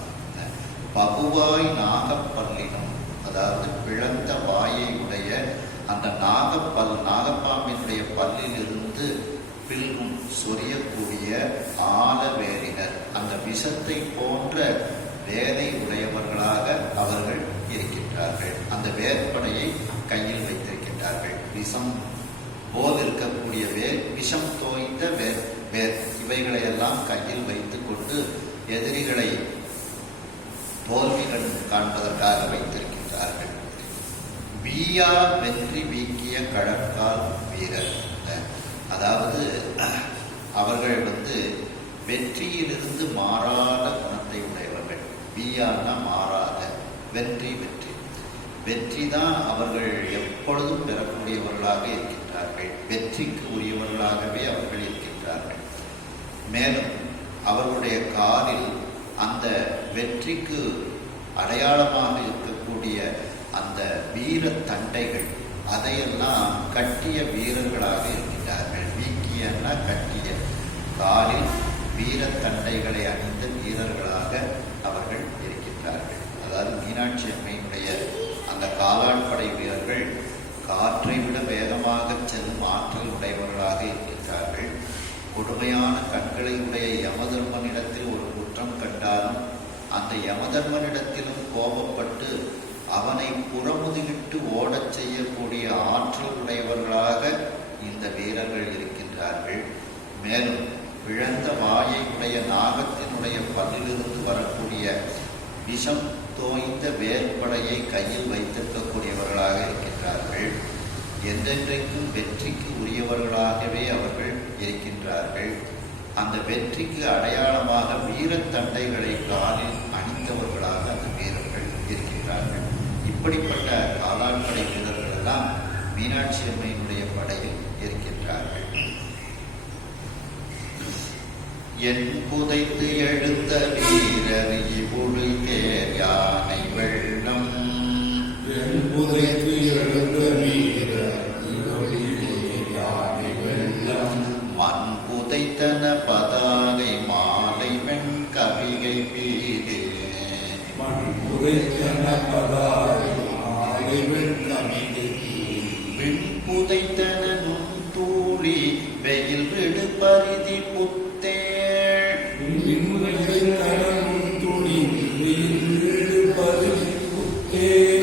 பகுவாய் நாகப்பல்லினம், அதாவது பிளந்த வாயை உடைய அந்த நாகப்பாம்பினுடைய பல்லிலிருந்து பில்கும் சொரியக்கூடிய ஆல வேலினர், அந்த விஷத்தை போன்ற வேலை உடையவர்களாக அவர்கள் இருக்கின்றார்கள். அந்த வேற்படையை கையில் வைத்திருக்கின்றார்கள். விஷம் போல் இருக்கக்கூடிய வேல், விஷம் தோய்ந்த வேர், இவைகளை எல்லாம் கையில் வைத்துக் கொண்டு எதிரிகளை தோல்விகள் காண்பதற்காக வைத்திருக்கின்றார்கள். வீயா வெற்றி வீக்கிய கடற்கால் வீரர், அதாவது அவர்கள் வெற்றியிலிருந்து மாறாத குணத்தை உடையவர்கள். வீயான்னா மாறாத, வெற்றி வெற்றிதான் அவர்கள் எப்பொழுதும் பெறக்கூடியவர்களாக இருக்கின்றார்கள். வெற்றிக்கு உரியவர்களாகவே அவர்கள் இருக்கின்றார்கள். மேலும் அவர்களுடைய காலில் அந்த வெற்றிக்கு அடையாளமாக இருக்கக்கூடிய அந்த வீர தண்டைகள், அதையெல்லாம் கட்டிய வீரர்களாக இருக்கின்றார்கள். வீக்கியன்னா கட்டிய, காலில் வீர தண்டைகளை அணிந்த வீரர்களாக அவர்கள் இருக்கின்றார்கள். அதாவது மீனாட்சி அம்மையினுடைய அந்த காலாட்படை வீரர்கள் காற்றை விட வேகமாக செல்லும் ஆற்றல் உடையவர்களாக இருக்கின்றார்கள். கொடுமையான கண்களை உடைய யமதர்மனிடத்தில் ஒரு குற்றம் கண்டாலும் அந்த யமதர்மனிடத்திலும் கோபப்பட்டு அவனை புறமுதுகிட்டு ஓடச் செய்யக்கூடிய ஆற்றல் உடையவர்களாக இந்த வீரர்கள் இருக்கின்றார்கள். மேலும் பிளந்த வாயை உடைய நாகத்தினுடைய பல்லிலிருந்து வரக்கூடிய விஷம் தோய்ந்த வேற்படையை கையில் வைத்திருக்கக்கூடியவர்களாக இருக்கின்றார்கள். என்றென்றைக்கும் வெற்றிக்கு உரியவர்களாகவே அவர்கள் இருக்கின்றார்கள். அந்த வெற்றிக்கு அடையாளமாக வீரத்தண்டைகளை காலில் அணிந்தவர்களாக அந்த வீரர்கள் இருக்கின்றார்கள். இப்படிப்பட்ட காலாட்படை வீரர்கள் எல்லாம் மீனாட்சி அம்மையினுடைய படையில் இருக்கின்றார்கள். என் புதைத்து எழுந்த வீரர் இவ்வுழுகே யானை வெள்ளம், என் புதைத்து எழுந்த வீரர் இவ்வுழுகே யானை வெள்ளம், மண் புதைத்தன பதாகை புதைத்தன பதாகை மாலை வெண்கமிழ் விண்புதைத்தன நுண்தூளி வெயில் விடு பரிதி புத்தேள்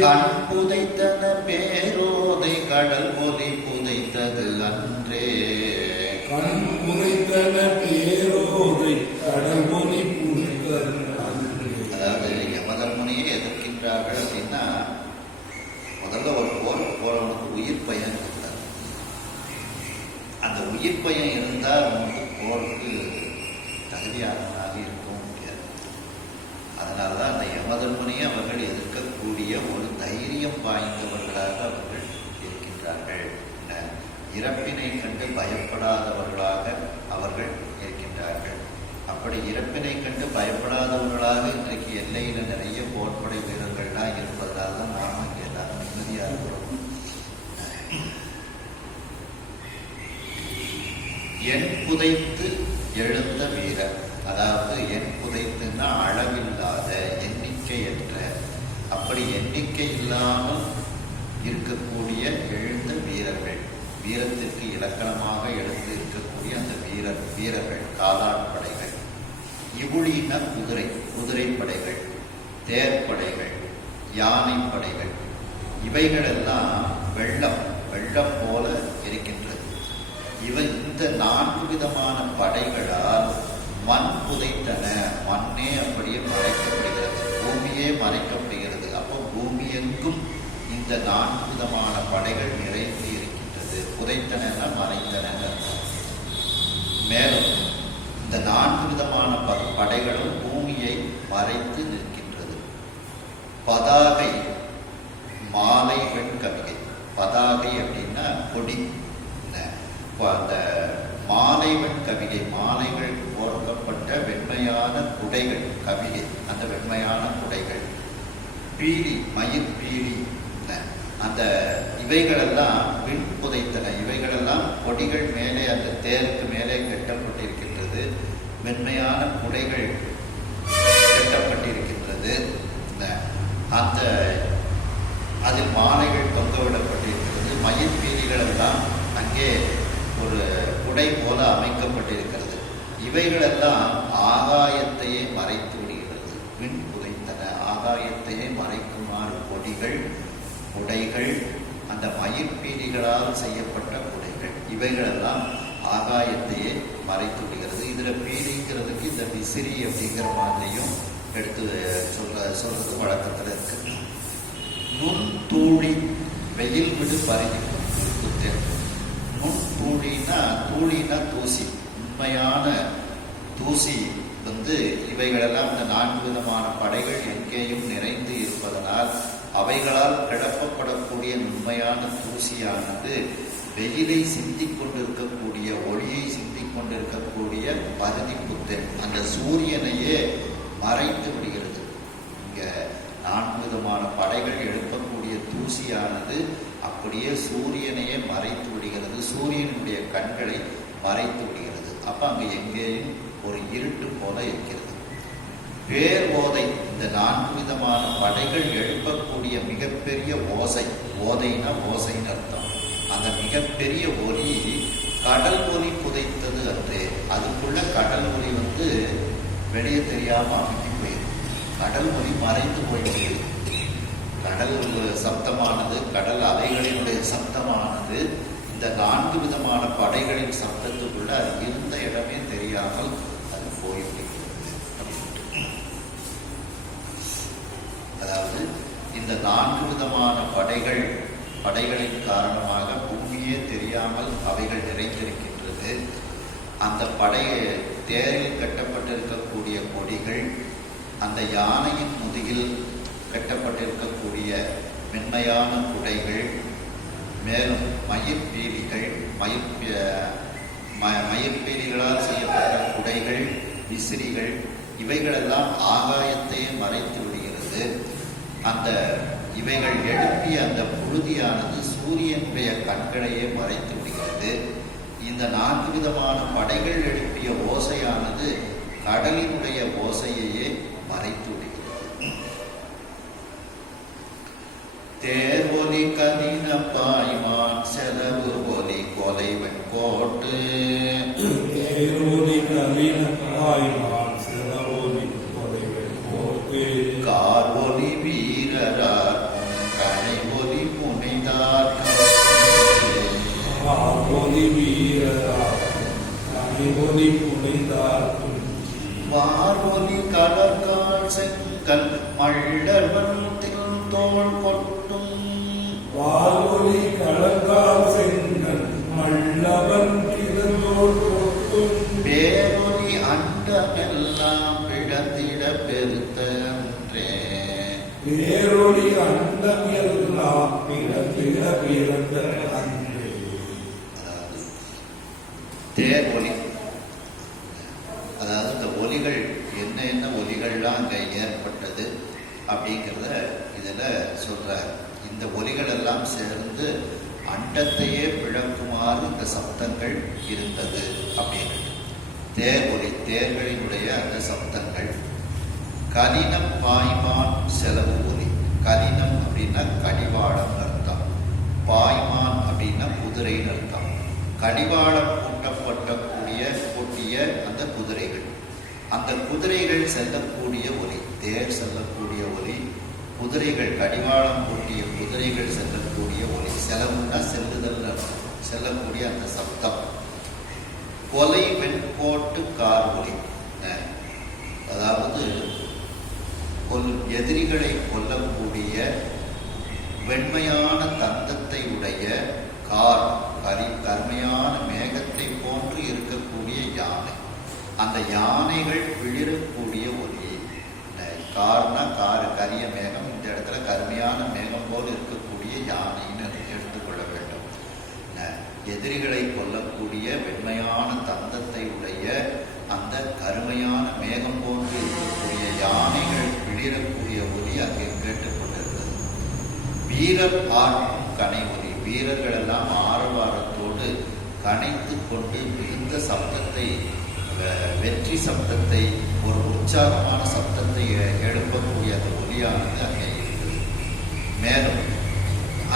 கண் புதைத்தன பேரோதை கடல் ஒலி புதைத்தது அன்றே. கண் புதைத்தன பேரோதை கடல் ஒலி புதைத்தது அன்றே. அதாவது யமதர்மனையே எதிர்க்கின்றார்கள் அப்படின்னா முதல்ல ஒரு போறவனுக்கு உயிர் பயன் இருந்தார். அந்த உயிர் பயன் இருந்தால் அவனுக்கு போருக்கு தகுதியானவனாக இருக்கவும் முடியாது. அதனால்தான் அந்த யமதர்மனையே அவர்கள் எதிர்க்கக்கூடிய ஒரு தைரியம் வாய்ந்தவர்களாக அவர்கள் இருக்கின்றார்கள். இறப்பினை கண்டு பயப்படாதவர்களாக அவர்கள் இருக்கின்றார்கள். அப்படி இறப்பினை கண்டு பயப்படாதவர்களாக இன்றைக்கு எல்லையில நிறைய போர்ப்படை வீரர்கள்லாம் இருப்பதனால தான் நாம இங்கே எல்லாரும் நிம்மதியாக இருக்கிறோம். எண் புதைத்து எழுந்த வீரர், அதாவது எண் புதைத்துன்னா அளவில்லாத எண்ணிக்கையற்ற, அப்படி எண்ணிக்கை இல்லாமல் இருக்கக்கூடிய எழுந்த வீரர்கள், வீரத்திற்கு இலக்கணமாக எழுந்து இருக்கக்கூடிய அந்த வீரர்கள் காலாட்படைகள். இவுளின குதிரை படைகள், தேர்ப்படைகள், யானை படைகள், இவைகளெல்லாம் வெள்ளம் போல இருக்கின்றது. இந்த 4 விதமான படைகளால் மண் புதைத்தன, மண்ணே அப்படியே மறைக்கப்படுகிறது, பூமியே மறைக்கப்படுகிறது. அப்போ பூமி எங்கும் இந்த 4 விதமான படைகள் நிறைந்து இருக்கின்றது. புதைத்தன மறைத்தன. மேலும் இந்த 4 விதமான படைகளும் பூமியை மறைத்து நிற்கின்றது. பதாகை மாலை வெண்கவிகை, பதாகை அப்படின்னா கொடி. அந்த மாலை வெண்கவிகை, மாலைகள் போர்க்கப்பட்ட வெண்மையான குடைகள், கவிகை அந்த வெண்மையான குடைகள். பீலி, மயில் பீலி, அந்த இவைகளெல்லாம் விண் புதைத்தன. இவைகளெல்லாம் கொடிகள் மேலே, அந்த தேருக்கு மேலே கட்டப்பட்டிருக்கின்றது. வெண்மையான குடைகள் கட்டப்பட்டிருக்கின்றது. அந்த அதில் மாலைகள் தொங்கவிடப்பட்டிருக்கிறது. மயில் பீலிகள் எல்லாம் அங்கே ஒரு குடை போல அமைக்கப்பட்டிருக்கிறது. இவைகளெல்லாம் ஆகாயத்தையே மறைத்து விடுகிறது. விண் புதைத்தன, ஆகாயத்தையே மறைக்குமாறு கொடிகள், குடைகள், அந்த மயிர்பீலிகளால் செய்யப்பட்ட குடைகள், இவைகளெல்லாம் ஆகாயத்தையே மறைத்து விடுகிறது. இதுல பீலிங்கிறதுக்கு இந்த விசிறி அப்படிங்கிற மாதிரியும் எடுத்து சொல்றது வழக்கத்தில் இருக்கு. நுண்தூளி வெயில் விடு பருகி தூளினா தூசி, உண்மையான தூசி இவைகளெல்லாம் இந்த 4 விதமான படைகள் எங்கேயும் நிறைந்து இருப்பதனால் அவைகளால் கிளப்பப்படக்கூடிய உண்மையான தூசியானது வெயிலை சிந்திக் கொண்டிருக்கக்கூடிய, ஒளியை சிந்திக் கொண்டிருக்கக்கூடிய பருதி புத்தன் அந்த சூரியனையே மறைத்து விடுகிறது. இங்க 4 விதமான படைகள் எழுப்பக்கூடிய தூசியானது அப்படியே சூரியனையே மறைத்து விடுகிறது. சூரியனுடைய கண்களை மறைத்து விடுகிறது. அப்ப அங்க எங்கேயும் ஒரு இருட்டு போல இருக்கிறது. பேர் ஓதை, இந்த 4 விதமான படைகள் எழுப்பக்கூடிய மிகப்பெரிய ஓசை, ஓதைனா ஓசைன்னு அர்த்தம். அந்த மிகப்பெரிய ஒலி கடல் ஒலி புதைத்தது அன்றே. அதுக்குள்ள கடல் ஒலி வெளியே தெரியாம அமைக்கி போயிருக்கு. கடல் ஒலி மறைந்து போயிடுச்சு. கடல் சப்தமானது, கடல் அலைகளினுடைய சப்தமானது இந்த 4 விதமான படைகளின் சப்தத்துக்குள்ள அது இருந்த இடமே தெரியாமல் அது போய்விடுகிறது. அதாவது இந்த 4 விதமான படைகளின் காரணமாக பூமியே தெரியாமல் அவைகள் நிறைந்திருக்கின்றது. அந்த தேரில் கட்டப்பட்டிருக்கக்கூடிய கொடிகள், அந்த யானையின் முதுகில் கட்டப்பட்டிருக்கக்கூடிய மென்மையான குடைகள், மேலும் மயிர்பீலிகள், மயிர்பீலிகளால் செய்யப்பட்ட குடைகள், விசிறிகள், இவைகளெல்லாம் ஆகாயத்தையே மறைத்து விடுகிறது. அந்த இவைகள் எழுப்பிய அந்த புழுதியானது சூரியனுடைய கண்களையே மறைத்து விடுகிறது. இந்த 4 விதமான படைகள் எழுப்பிய ஓசையானது கடலினுடைய ஓசையையே மறைத்து விடுகிறது. தேர் ஒலி கதின பாய்மான் செலவு ஒலி கொலை வெண்கோட்டு தேரோலி கவின பாய்மான் செலவோலி கொலைவெண் கோட்டு கார் ஒலி வீரரார் கனை ஒலி புனைதார் ஒலி வீரரா கனிவொலி புனைந்தார் வார் ஒலி கடற்கால் செங்கல் மள்ளவன் தோள் கொட்டும் வால்வொலி கலங்கால் செங்கல் மல்லவன் கிழந்தோள் கொட்டும் பேரொலி அண்டமெல்லாம் பிழந்திட பெருத்தன்றே பேரொளி அண்டம் எல்லாம் பிறந்திட பிறந்த அன்றே. அதாவது தேர் ஒலி, அதாவது இந்த ஒலிகள் என்ன ஒலிகள்லாம் அங்கே ஏற்பட்டது அப்படிங்கிறத இதில் சொல்றார். இந்த ஒலிகள் எல்லாம் சேர்ந்து அண்டத்தையே பிளக்குமாறு இந்த சப்தங்கள் இருந்தது அப்படின்னு. தேர் ஒலி, தேர்களினுடைய அந்த சப்தங்கள். கலினம் பாய்மான் செலவு ஒலி. கலினம் அப்படின்னா கடிவாளம் அர்த்தம், பாய்மான் அப்படின்னா குதிரைன்னு அர்த்தம். கடிவாளம் கூட்டிய அந்த குதிரைகள், அந்த குதிரைகள் செல்லக்கூடிய ஒலி, தேர் செல்லக்கூடிய ஒலி, குதிரைகள் கடிவாளம் பூட்டிய குதிரைகள் செல்லக்கூடிய ஒலி. செலவுன்னா செல்லுதல் அர்த்தம், செல்லக்கூடிய அந்த சப்தம். கொலை வெண்கோட்டு கார் ஒலி, அதாவது எதிரிகளை கொல்லக்கூடிய வெண்மையான தந்தத்தை உடைய கார், கருமையான மேகத்தை போன்று இருக்கக்கூடிய யானை. அந்த யானைகள் விழிரக்கூடிய ஒலி. கார்னா கரிய மேகம், இந்த இடத்துல கருமையான மேகம் போல் இருக்கக்கூடிய யானைன்னு எடுத்துக்கொள்ள வேண்டும். எதிரிகளை கொல்லக்கூடிய வெண்மையான தந்தத்தை உடைய அந்த கருமையான மேகம் போன்று இருக்கக்கூடிய யானைகள் விழிரக்கூடிய ஒலி அங்கே கேட்டுக்கொண்டிருக்கிறது. வீரர் ஆர்க்கும் கனை ஒலி. வீரர்கள் எல்லாம் ஆரவாரத்தோடு கனைத்து கொண்டு மிகுந்த சப்தத்தை, வெற்றி சப்தத்தை, ஒரு உற்சாகமான சப்தத்தை எழுப்பக்கூடிய அந்த ஒலியானது அங்கே இருக்குது. மேலும்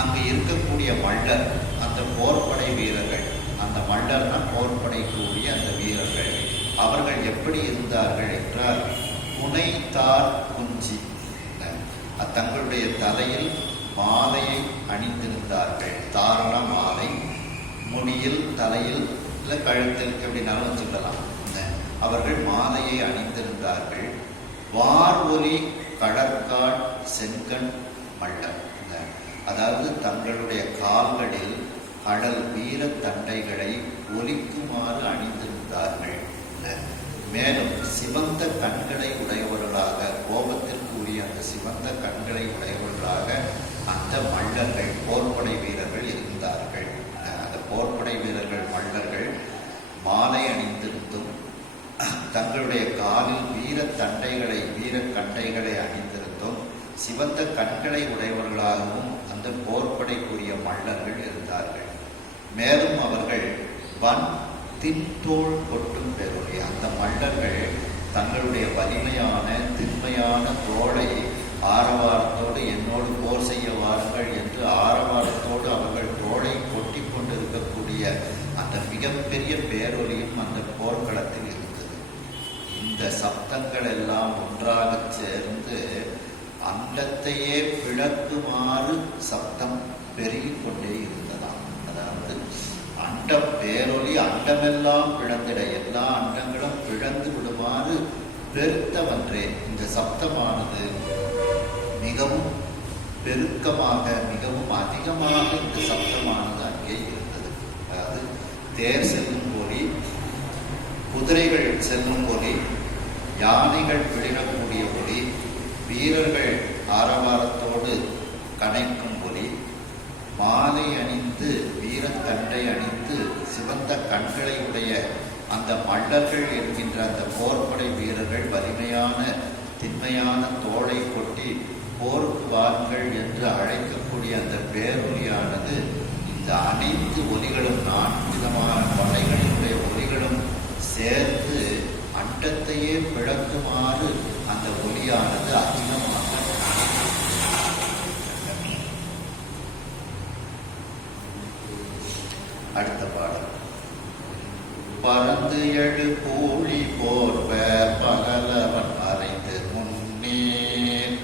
அங்கு இருக்கக்கூடிய மல்லர், அந்த போர்ப்படை வீரர்கள், அந்த மல்லர்னா போர்ப்படை கூடிய அந்த வீரர்கள், அவர்கள் எப்படி இருந்தார்கள் என்றால் புனைத்தார் குஞ்சி, தங்களுடைய தலையில் மாலையை அணிந்திருந்தார்கள். தாரண மாலை, முடியில், தலையில், இல்லை கழுத்தில், எப்படினாலும் சொல்லலாம். அவர்கள் மாலையை அணிந்திருந்தார்கள். வார் ஒலி கடற்கால் செங்கண் மள்ளம், அதாவது தங்களுடைய கால்களில் கடல் வீர தண்டைகளை ஒலிக்குமாறு அணிந்திருந்தார்கள். மேலும் சிவந்த கண்களை உடையவர்களாக, கோபத்திற்குரிய அந்த சிவந்த கண்களை உடையவர்களாக அந்த மல்லர்கள், போர்ப்படை வீரர்கள் இருந்தார்கள். அந்த போர்ப்படை வீரர்கள் மல்லர்கள் மாலை அணிந்திருந்தும் தங்களுடைய காலில் வீரக்கண்டைகளை அணிந்திருந்தும் சிவந்த கண்களை உடையவர்களாகவும் அந்த போர்ப்படைக்குரிய மல்லர்கள் இருந்தார்கள். மேலும் அவர்கள் வன் தின்தோள் கொட்டும் பெருளி, அந்த மல்லர்கள் தங்களுடைய வலிமையான திண்மையான தோளை ஆரவாரத்தோடு என்னோடு போர் செய்ய வாருங்கள் என்று ஆரவாரத்தோடு அவர்கள் தோளை கொட்டி கொண்டிருக்கக்கூடிய அந்த மிகப்பெரிய பேரொலியும் அந்த போர்க்களத்தில் இருந்தது. இந்த சப்தங்கள் எல்லாம் ஒன்றாக சேர்ந்து அண்டத்தையே பிளக்குமாறு சப்தம் பெருகிக் கொண்டே இருந்ததாம். அதாவது அண்ட பேரொலி அண்டமெல்லாம் பிளந்திட, எல்லா அண்டங்களும் பிளந்து விடுமாறு பெருத்தவன்றே. இந்த சப்தமானது மிகவும் பெருக்கமாக, மிகவும் அதிகமாக இந்த சப்தமானது அங்கே இருந்தது. அதாவது தேர் செல்லும் ஒலி, குதிரைகள் செல்லும் ஒலி, யானைகள் விழிடக்கூடிய ஒலி, வீரர்கள் ஆரவாரத்தோடு கனைக்கும் ஒலி, மாலை அணிந்து வீரத்தண்டை அணிந்து சிவந்த கண்களை உடைய அந்த மல்லர்கள் என்கின்ற அந்த போர்ப்படை வீரர்கள் வலிமையான திண்மையான தோளை கொட்டி போருக்கு வாருங்கள் என்று அழைக்கக்கூடிய அந்த பேரொலியானது, இந்த அனைத்து ஒலிகளும், 4 விதமான படைகளினுடைய ஒலிகளும் சேர்ந்து அண்டத்தையே பிளக்குமாறு அந்த ஒலியானது அதிகமாக பறந்து எழு கூலி போர்வ பகலவன் மறைந்து முன்னேன்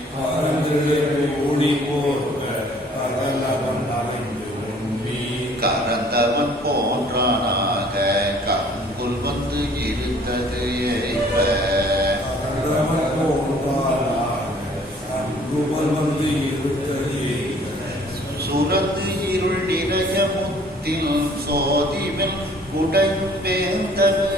ஒளி போர்வ பகலவன் மறைந்து முன்னே கறந்தவன் போன்றானாக கங்குல் வந்து இருந்தது எரிப்ப வந்து இருந்தது சுரந்து இருள் நிறைய முத்தில் சோதிவன் உடையும் வேந்தது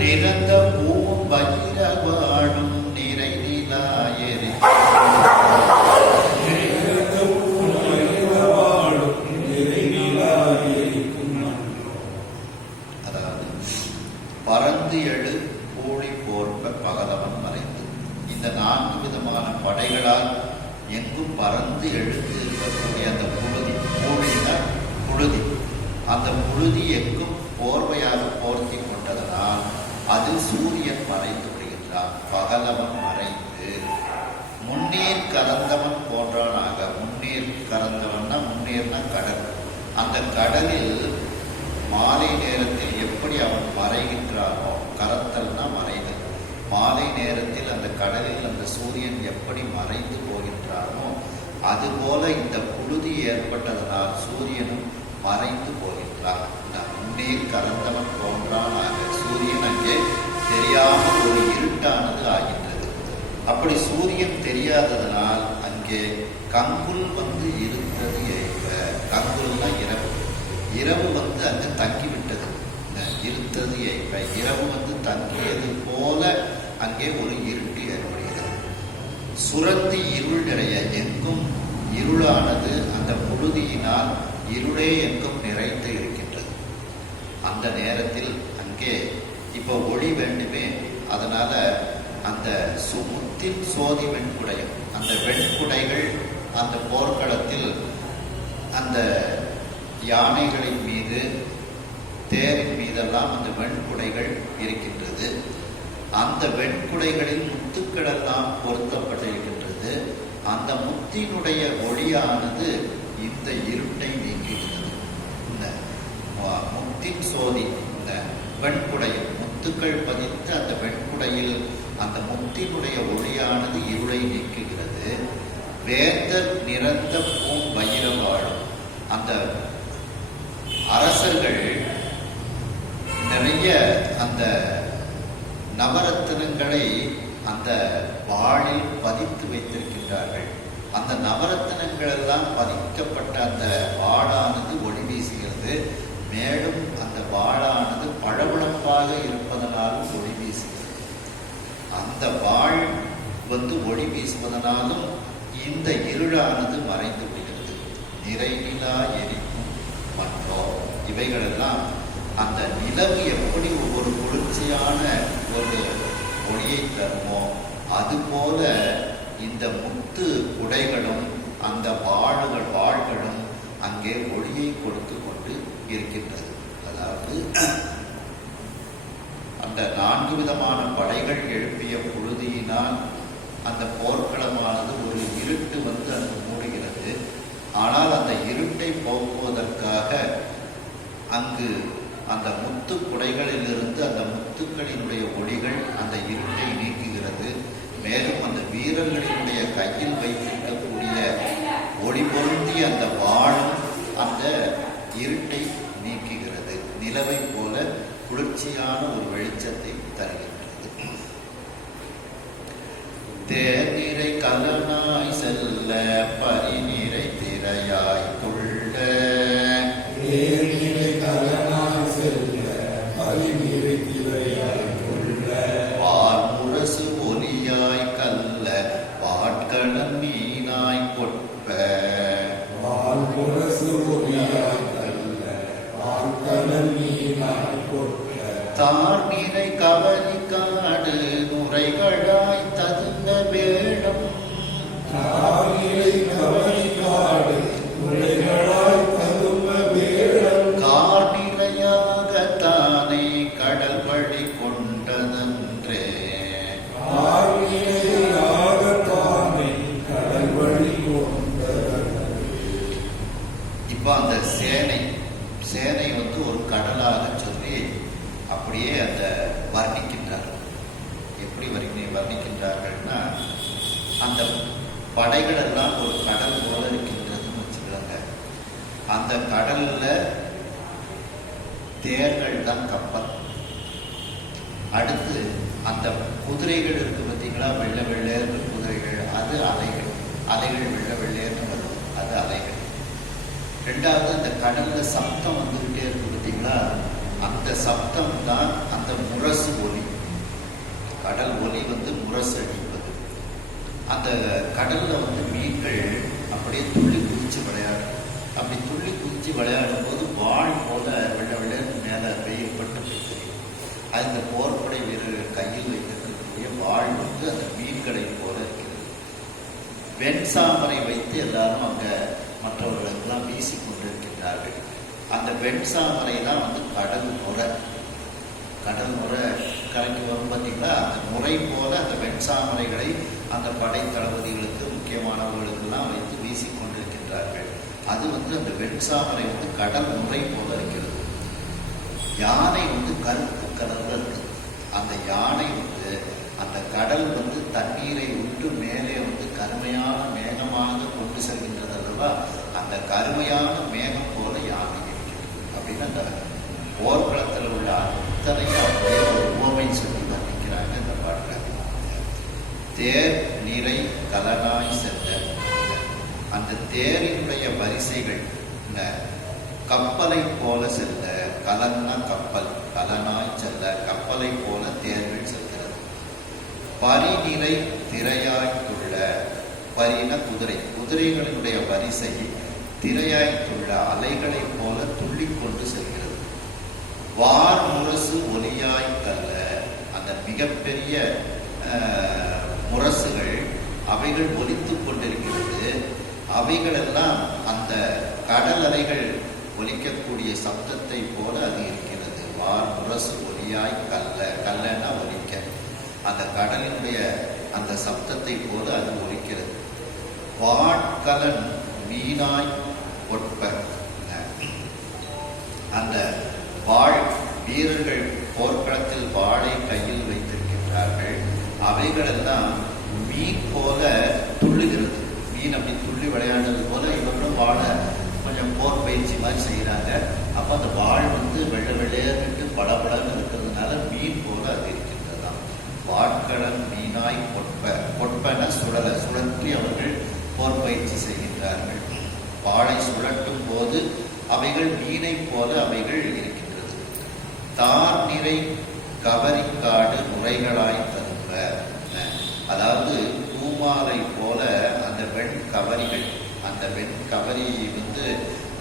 நிறந்த பூம் பகிர வாழும் நிறை நிலாயரி அதாவது பறந்து எழு கூலி போர்ப்ப பகலவன் மறைந்து இந்த 4 விதமான படைகளால் எங்கும் பறந்து எழுந்து இருக்கக்கூடிய அந்த புழுதி கூலினால் புழுதி அந்த புழுதி எங்கும் போர்வையாக போர்த்தி கொண்டதனால் அதில் சூரியன் மறைந்து விடுகின்றான். பகலவன் மறைந்து முன்னீர் கறந்தவன் போன்றானாக முன்னீர் கறந்தவன்னா முன்னீர்னா கடல் அந்த கடலில் மாலை நேரத்தில் எப்படி அவன் மறைகின்றானோ கரத்தல்னா மறைதல் மாலை நேரத்தில் அந்த கடலில் அந்த சூரியன் எப்படி மறைந்து போகின்றானோ அதுபோல இந்த புழுதி ஏற்பட்டதனால் சூரியனும் மறைந்து போகின்றான். முன்னீர் கறந்தவன் போன்றானாக சூரியன் அங்கே தெரியாமல் ஒரு இருட்டானது ஆகின்றது. அப்படி சூரியன் தெரியாததனால் அங்கே கங்குல் வந்து இருந்தது கங்குல்னா இரவு இரவு வந்து அங்கு தங்கிவிட்டது இருந்தது இரவு வந்து தங்கியது போல அங்கே ஒரு இருட்டு ஏற்படுகிறது. சுரந்து இருள் நிறைய எங்கும் இருளானது அந்த புழுதியினால் இருளே எங்கும் நிறைந்து இருக்கின்றது. அந்த நேரத்தில் அங்கே இப்போ ஒளி வேண்டுமே அதனால அந்த முத்தின் சோதி வெண்குடையும் அந்த வெண்குடைகள் அந்த போர்க்களத்தில் அந்த யானைகளின் மீது தேரின் மீதெல்லாம் அந்த வெண்குடைகள் இருக்கின்றது. அந்த வெண்குடைகளில் முத்துக்கள் எல்லாம் பொருத்தப்பட்டிருக்கின்றது. அந்த முத்தினுடைய ஒளியானது இந்த இருட்டை நீக்குகிறது. இந்த முத்தின் சோதி இந்த வெண்குடையில் முத்துக்கள் பதித்து அந்த வெண்குடையில் அந்த முத்தினுடைய ஒளியானது இருளை நீக்குகிறது. வேந்தர் நிறந்த பூம் பயிரம் வாழும் அந்த அரசர்கள் நிறைய அந்த நவரத்தினங்களை அந்த வாளில் பதித்து வைத்திருக்கின்றார்கள். அந்த நவரத்தினங்கள் எல்லாம் பதிக்கப்பட்ட அந்த வாளானது ஒளி வீசுகிறது. மேலும் அந்த வாளானது பளபளப்பாக இருப்பதனாலும் ஒளி வீசுகிறது. அந்த வாள் வந்து ஒளி வீசுவதனாலும் இந்த இருளானது மறைந்து விடுகிறது. நிறைநிலா எரிக்கும் மற்றோ இவைகளெல்லாம் அந்த நிலவு எப்படி ஒவ்வொரு குளிர்ச்சியான ஒரு ஒளியை தருமோ அதுபோல இந்த முத்து குடைகளும் அந்த வாள்களும் அங்கே ஒளியை கொடுத்து கொண்டு இருக்கின்றது. அதாவது அந்த 4 விதமான படைகள் எழுப்பிய புழுதியினால் அந்த போர்க்களமானது ஒரு இருட்டு வந்து அங்கு மூடுகிறது. ஆனால் அந்த இருட்டை போக்குவதற்காக அங்கு அந்த முத்து குடைகளிலிருந்து அந்த முத்துக்களினுடைய ஒளிகள் அந்த இருட்டை நீக்குகிறது. மேலும் அந்த வீரர்களினுடைய கையில் வைத்திருக்கக்கூடிய ஒளி பொருந்திய அந்த வாளும் அந்த இருட்டை நீக்குகிறது. நிலவை போல குளிர்ச்சியான ஒரு வெளிச்சத்தை தருகின்றது. தேர்நிறை கலனாய் செல்ல பரிநிறை திரையாய் துள்ள பார்முரசு ஒலியாய் கல்ல பாட்களம் மீனாய் கொட்ப தார் நிறை கவலி காடு நுரைகளாய் ததுங்க வேடம் கார் நிறையாக தானே கடல் வழி கொண்டதன்றே இப்போ அந்த சேனை வந்து ஒரு கடலாக சொல்லி அப்படியே அந்த வர்ணிக்கின்றார்கள். எப்படி வர்ணிக்கின்றார்கள்னா, அந்த படைகள் எல்லாம் ஒரு கடல் போல இருக்கின்றதுன்னு வச்சுக்கிறாங்க. அந்த கடல்ல தேர்கள் தான் கப்பல். அடுத்து அந்த குதிரைகள் இருக்கு பார்த்தீங்களா, வெள்ளை வெள்ளையர்னு குதிரைகள், அது அலைகள். வெள்ளை வெள்ளையர்னு வரும், அது அலைகள். ரெண்டாவது அந்த கடல்ல சப்தம் வந்துகிட்டே இருக்கு பார்த்தீங்களா, அந்த சப்தம் தான் அந்த முரசு ஒலி. கடல் ஒலி வந்து முரசு அடிப்பது. அந்த கடல்ல வந்து மீன்கள் அப்படியே துள்ளி குதிச்சு விளையாடும். அப்படி துள்ளி குதிச்சு விளையாடும் போது வாள் போல வெள்ளை வெள்ளையர்னு மேலே பெய்யப்பட்டு தெரியும். அது இந்த போர்ப்படை வீரர்கள் கையில் வைத்திருக்கக்கூடிய வாள் வந்து அந்த மீன்களை போல இருக்கிறது. வெண்சாமரை வைத்து எல்லாரும் அங்க மற்றவர்களுக்கெல்லாம் வீசி கொண்டிருக்கின்றார்கள். அந்த வெண்சாமரை தான் வந்து கடல் நுரை கலக்கி வரும் பார்த்தீங்களா, அந்த முறை போல அந்த வெண்சாமரைகளை அந்த படை தளபதிகளுக்கு முக்கியமானவர்களுக்கெல்லாம் வைத்து வீசி கொண்டிருக்கின்றார்கள். அது வந்து அந்த வெண்சாமரை வந்து கடல் முறை போல இருக்கிறது. யானை வந்து கருப்பு கலர்ல இருக்கு. அந்த யானை வந்து அந்த கடல் வந்து தண்ணீரை விட்டு மேலே வந்து கருமையான மேகமாக கொண்டு செல்கின்றது அல்லவா, அந்த கருமையான மேகம் போல யானை இருக்கிறது அப்படின்னு அந்த போர்க்களத்தில் உள்ள அத்தனையும் அப்படியே ஒரு உவமை சொல்லி வர்ணிக்கிறாங்க இந்த பாட்டில். தேர் நிறை கலனாய் செல்ல, அந்த தேரினுடைய வரிசைகள் கப்பலை போல செல்ல, கலன்னா கப்பல், கலனாய் செல்ல கப்பலை போல தேர்கள் செல்கிறது. பரிநிறை திரையாய்த்துள்ள, பரின குதிரைகளினுடைய வரிசை திரையாய்த்துள்ள அலைகளை போல துள்ளிக்கொண்டு செல்கிறது. வார் முரசு ஒலியாய் கல்ல, அந்த மிகப்பெரிய முரசுகள் அவைகள் ஒலித்துக் கொண்டிருக்கிறது. அவைகளெல்லாம் அந்த கடல் அலைகள் ஒலிக்கக்கூடிய சப்தத்தை போல அது இருக்கிறது. வார் முரசு ஒலியாய் கல்லன்னா ஒலிக்க, அந்த கடலினுடைய அந்த சப்தத்தை போல அது ஒலிக்கிறது. வாட்கலன் மீனாய் கொட்ப, அந்த வாள் வீரர்கள் போர்க்களத்தில் வாளை கையில் வைத்திருக்கின்றார்கள். அவைகளெல்லாம் மீன் போல துள்ளுகிறது. மீன் அப்படி துள்ளி விளையாடுறது போல இவங்களும் வாழை கொஞ்சம் போர் பயிற்சி மாதிரி செய்கிறாங்க. அப்போ அந்த வாள் வந்து வெள்ளை வெள்ளையர்கிட்டு படபடன்னு இருக்கிறதுனால மீன் போல அது இருக்கின்றதாம். வாட்கடல் மீனாய் கொட்பன சுழற்றி அவர்கள் போர் பயிற்சி செய்கின்றார்கள். வாளை சுழட்டும் போது அவைகள் மீனை போல அவைகள் இருக்கின்றது. தார் நிறை கவரிக்காடு நுரைகளாய் தருவ, அதாவது பூமாலை போல அந்த வெண்கவரி வந்து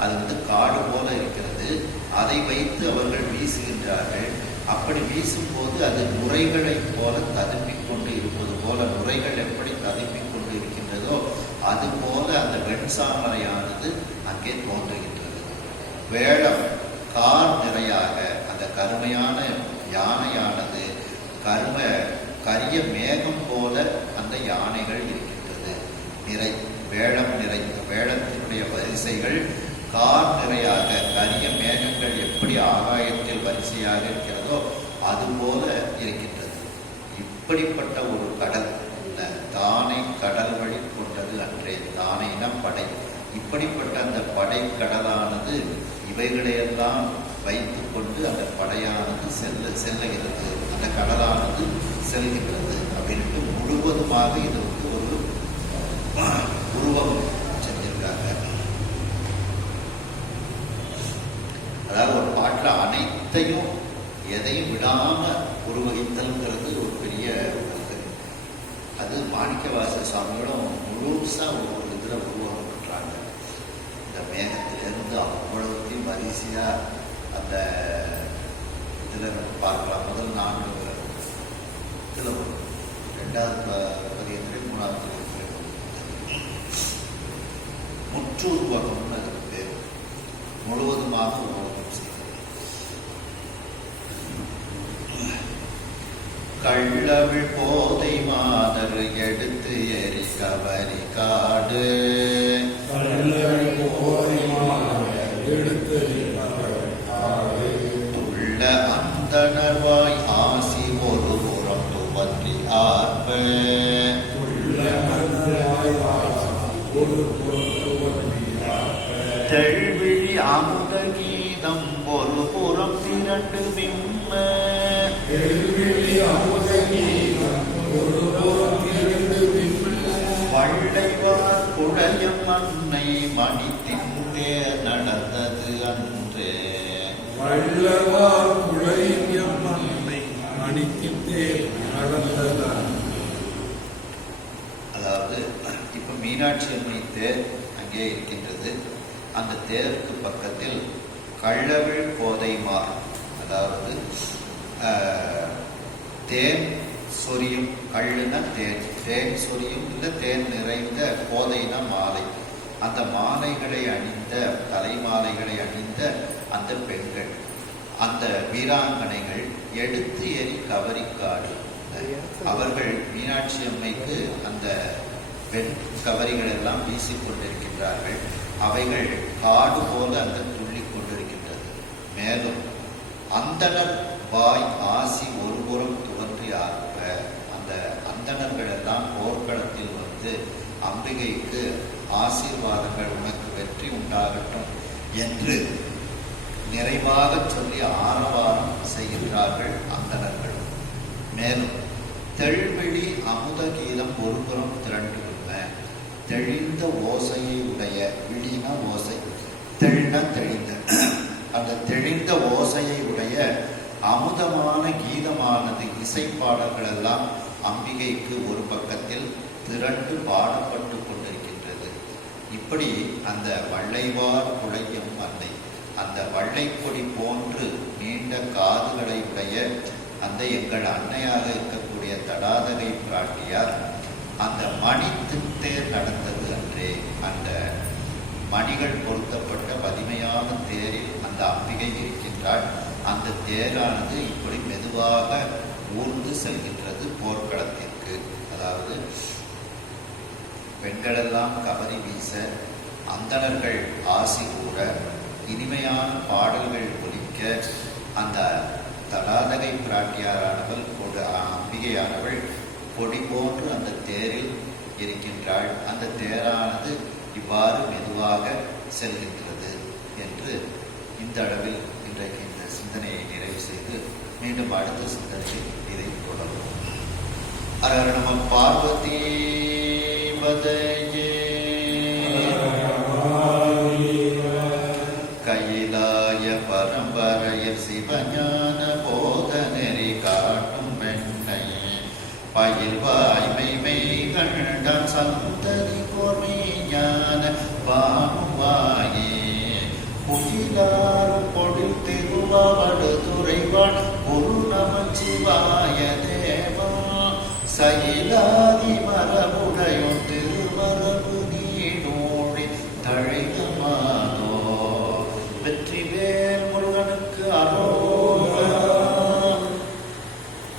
அது வந்து காடு போல இருக்கிறது. அதை வைத்து அவர்கள் வீசுகின்றார்கள். அப்படி வீசும்போது அது நுரைகளை போல ததும்பிக் கொண்டு இருப்பது போல, நுரைகள் எப்படி ததும்பிக் கொண்டு இருக்கின்றதோ அது போல அந்த வெண்சாமரையானது அங்கே தோன்றுகின்றது. வேடம் கார் நிறையாக, அந்த கருமையான யானையானது கரிய மேகம் போல அந்த யானைகள் இருக்கின்றது. வேடம் நிறை, வேடத்தினுடைய வரிசைகள் கார் நிறையாக, கரிய மேகங்கள் எப்படி ஆகாயத்தில் வரிசையாக இருக்கிறதோ அது போல இருக்கின்றது. இப்படிப்பட்ட ஒரு கடல், தானை கடல் வழி கொண்டது அன்றே, தானைனா படை. இப்படிப்பட்ட அந்த படை கடலானது இவைகளையெல்லாம் வைத்து கொண்டு அந்த படையானது செல்லுகிறது, அந்த கடலானது செல்கின்றது அப்படின்ட்டு முழுவதுமாக இது வந்து ஒரு உருவம் செஞ்சிருக்காங்க. அதாவது ஒரு பாட்டில் அனைத்தையும் எதையும் விடாம உருவகித்தல்ங்கிறது ஒரு பெரிய இது. அது மாணிக்கவாச சுவாமிகளும் முழுசா ஒரு இதில் உருவகம் பண்றாங்க. இந்த மேகத்திலிருந்து அவ்வளவுத்தையும் வரிசையா அந்த இதில் பார்க்கலாம். முதல் 4 இதில் 2வது பதியத்தில் 3வது பதியத்தில் முற்றுருவகம்னு அதுக்கு பேர். முழுவதுமாக உருவகம் செய்வது. கள்ளவிழ் போதை மாதர் எடுத்து எரி கவரி காடு, கள்ளவிழ் போதை மாதர் அந்தணர்வாய் ஆசி ஒரு புறம் துவற்றி ஆர்ப்ப தெள்விழி அமுத கீதம் ஒரு புறம் திரண்டு விம்ம வள்ளைவார் குழையம் அன்னை மணித்தின்றே நடந்தது அன்றே வள்ளவார் குழையம் அன்னை மணித்தின்றே நடந்தது. அதாவது இப்ப மீனாட்சி அம்மனை தேர் அங்கே இருக்கின்றது. அந்த தேருக்கு பக்கத்தில் கள்ளவிழ் கோதைமார், அதாவது தேன் சொரியும், கள்ளுனா தேன், தேன் சொரியும் இல்லை தேன் நிறைந்த கோதைனா மாலை. அந்த மாலைகளை அணிந்த, தலைமாலைகளை அணிந்த அந்த பெண்கள், அந்த வீராங்கனைகள் எடுத்து எறி கவரிக்காடு. அவர்கள் மீனாட்சி அம்மைக்கு அந்த பெண் கவரிகள் எல்லாம் வீசிக்கொண்டிருக்கின்றார்கள். அவைகள் காடு போல அந்த துள்ளி கொண்டிருக்கின்றது. மேலும் அந்தணர் வாய் ஆசி ஒருபுறம் துவன்றி ஆர்ப்ப, அந்த அந்தணர்கள் எல்லாம் போர்க்களத்தில் வந்து அம்பிகைக்கு ஆசீர்வாதங்கள் உனக்கு வெற்றி உண்டாகட்டும் என்று நிறைவாக சொல்லி ஆரவாரம் செய்கின்றார்கள் அந்தணர்கள். மேலும் தெள்விழி அமுத கீதம் ஒருபுறம் திரண்டு தெளிந்த ஓசையை உடைய, விழினா ஓசை, தெளினா தெளிந்த, அந்த தெளிந்த ஓசையை உடைய அமுதமான கீதமானது இசைப்பாடல்கள் எல்லாம் அம்பிகைக்கு ஒரு பக்கத்தில் திரண்டு பாடப்பட்டு கொண்டிருக்கின்றது. இப்படி அந்த வள்ளைவார் குழையும் அன்னை, அந்த வள்ளைக்கொடி போன்று நீண்ட காதுகளை உடைய அந்த எங்கள் அன்னையாக இருக்கக்கூடிய தடாதகை பிராட்டியார் அந்த மணி தேர் நடந்தது அன்றே. அந்த மணிகள் பொருத்தப்பட்ட வலிமையான தேரில் அந்த அம்பிகை இருக்கின்றாள். அந்த தேரானது இப்படி மெதுவாக ஊர்ந்து செல்கின்றது போர்க்களத்திற்கு. அதாவது பெண்களெல்லாம் கவரி வீச, அந்தணர்கள் ஆசி கூற, இனிமையான பாடல்கள் ஒலிக்க, அந்த தடாதகை பிராட்டியாரானவள் அம்பிகையானவள் கொடி போன்று அந்த தேரில் இருக்கின்றாள். அந்த தேரானது இவ்வாறு மெதுவாக செல்கின்றது என்று இந்த அளவில் இன்றைக்கு இந்த சிந்தனையை நிறைவு செய்து மீண்டும் அடுத்த சிந்தனையில் இதை தொடரும். ஹர நம பார்வதி பதையே. கையிலாய பரம்பரையில் சிவஞான போத நெறி காட்டும் பெண்ணை பயில்வாய்மை மெய்கண்டான் சந்ததி பொறிஞான பானுவாயே. புகிலாறு பொழில் திருவாடு துறைவான் குரு நமச்சிவாய தேவா. சயிலாதி மரபு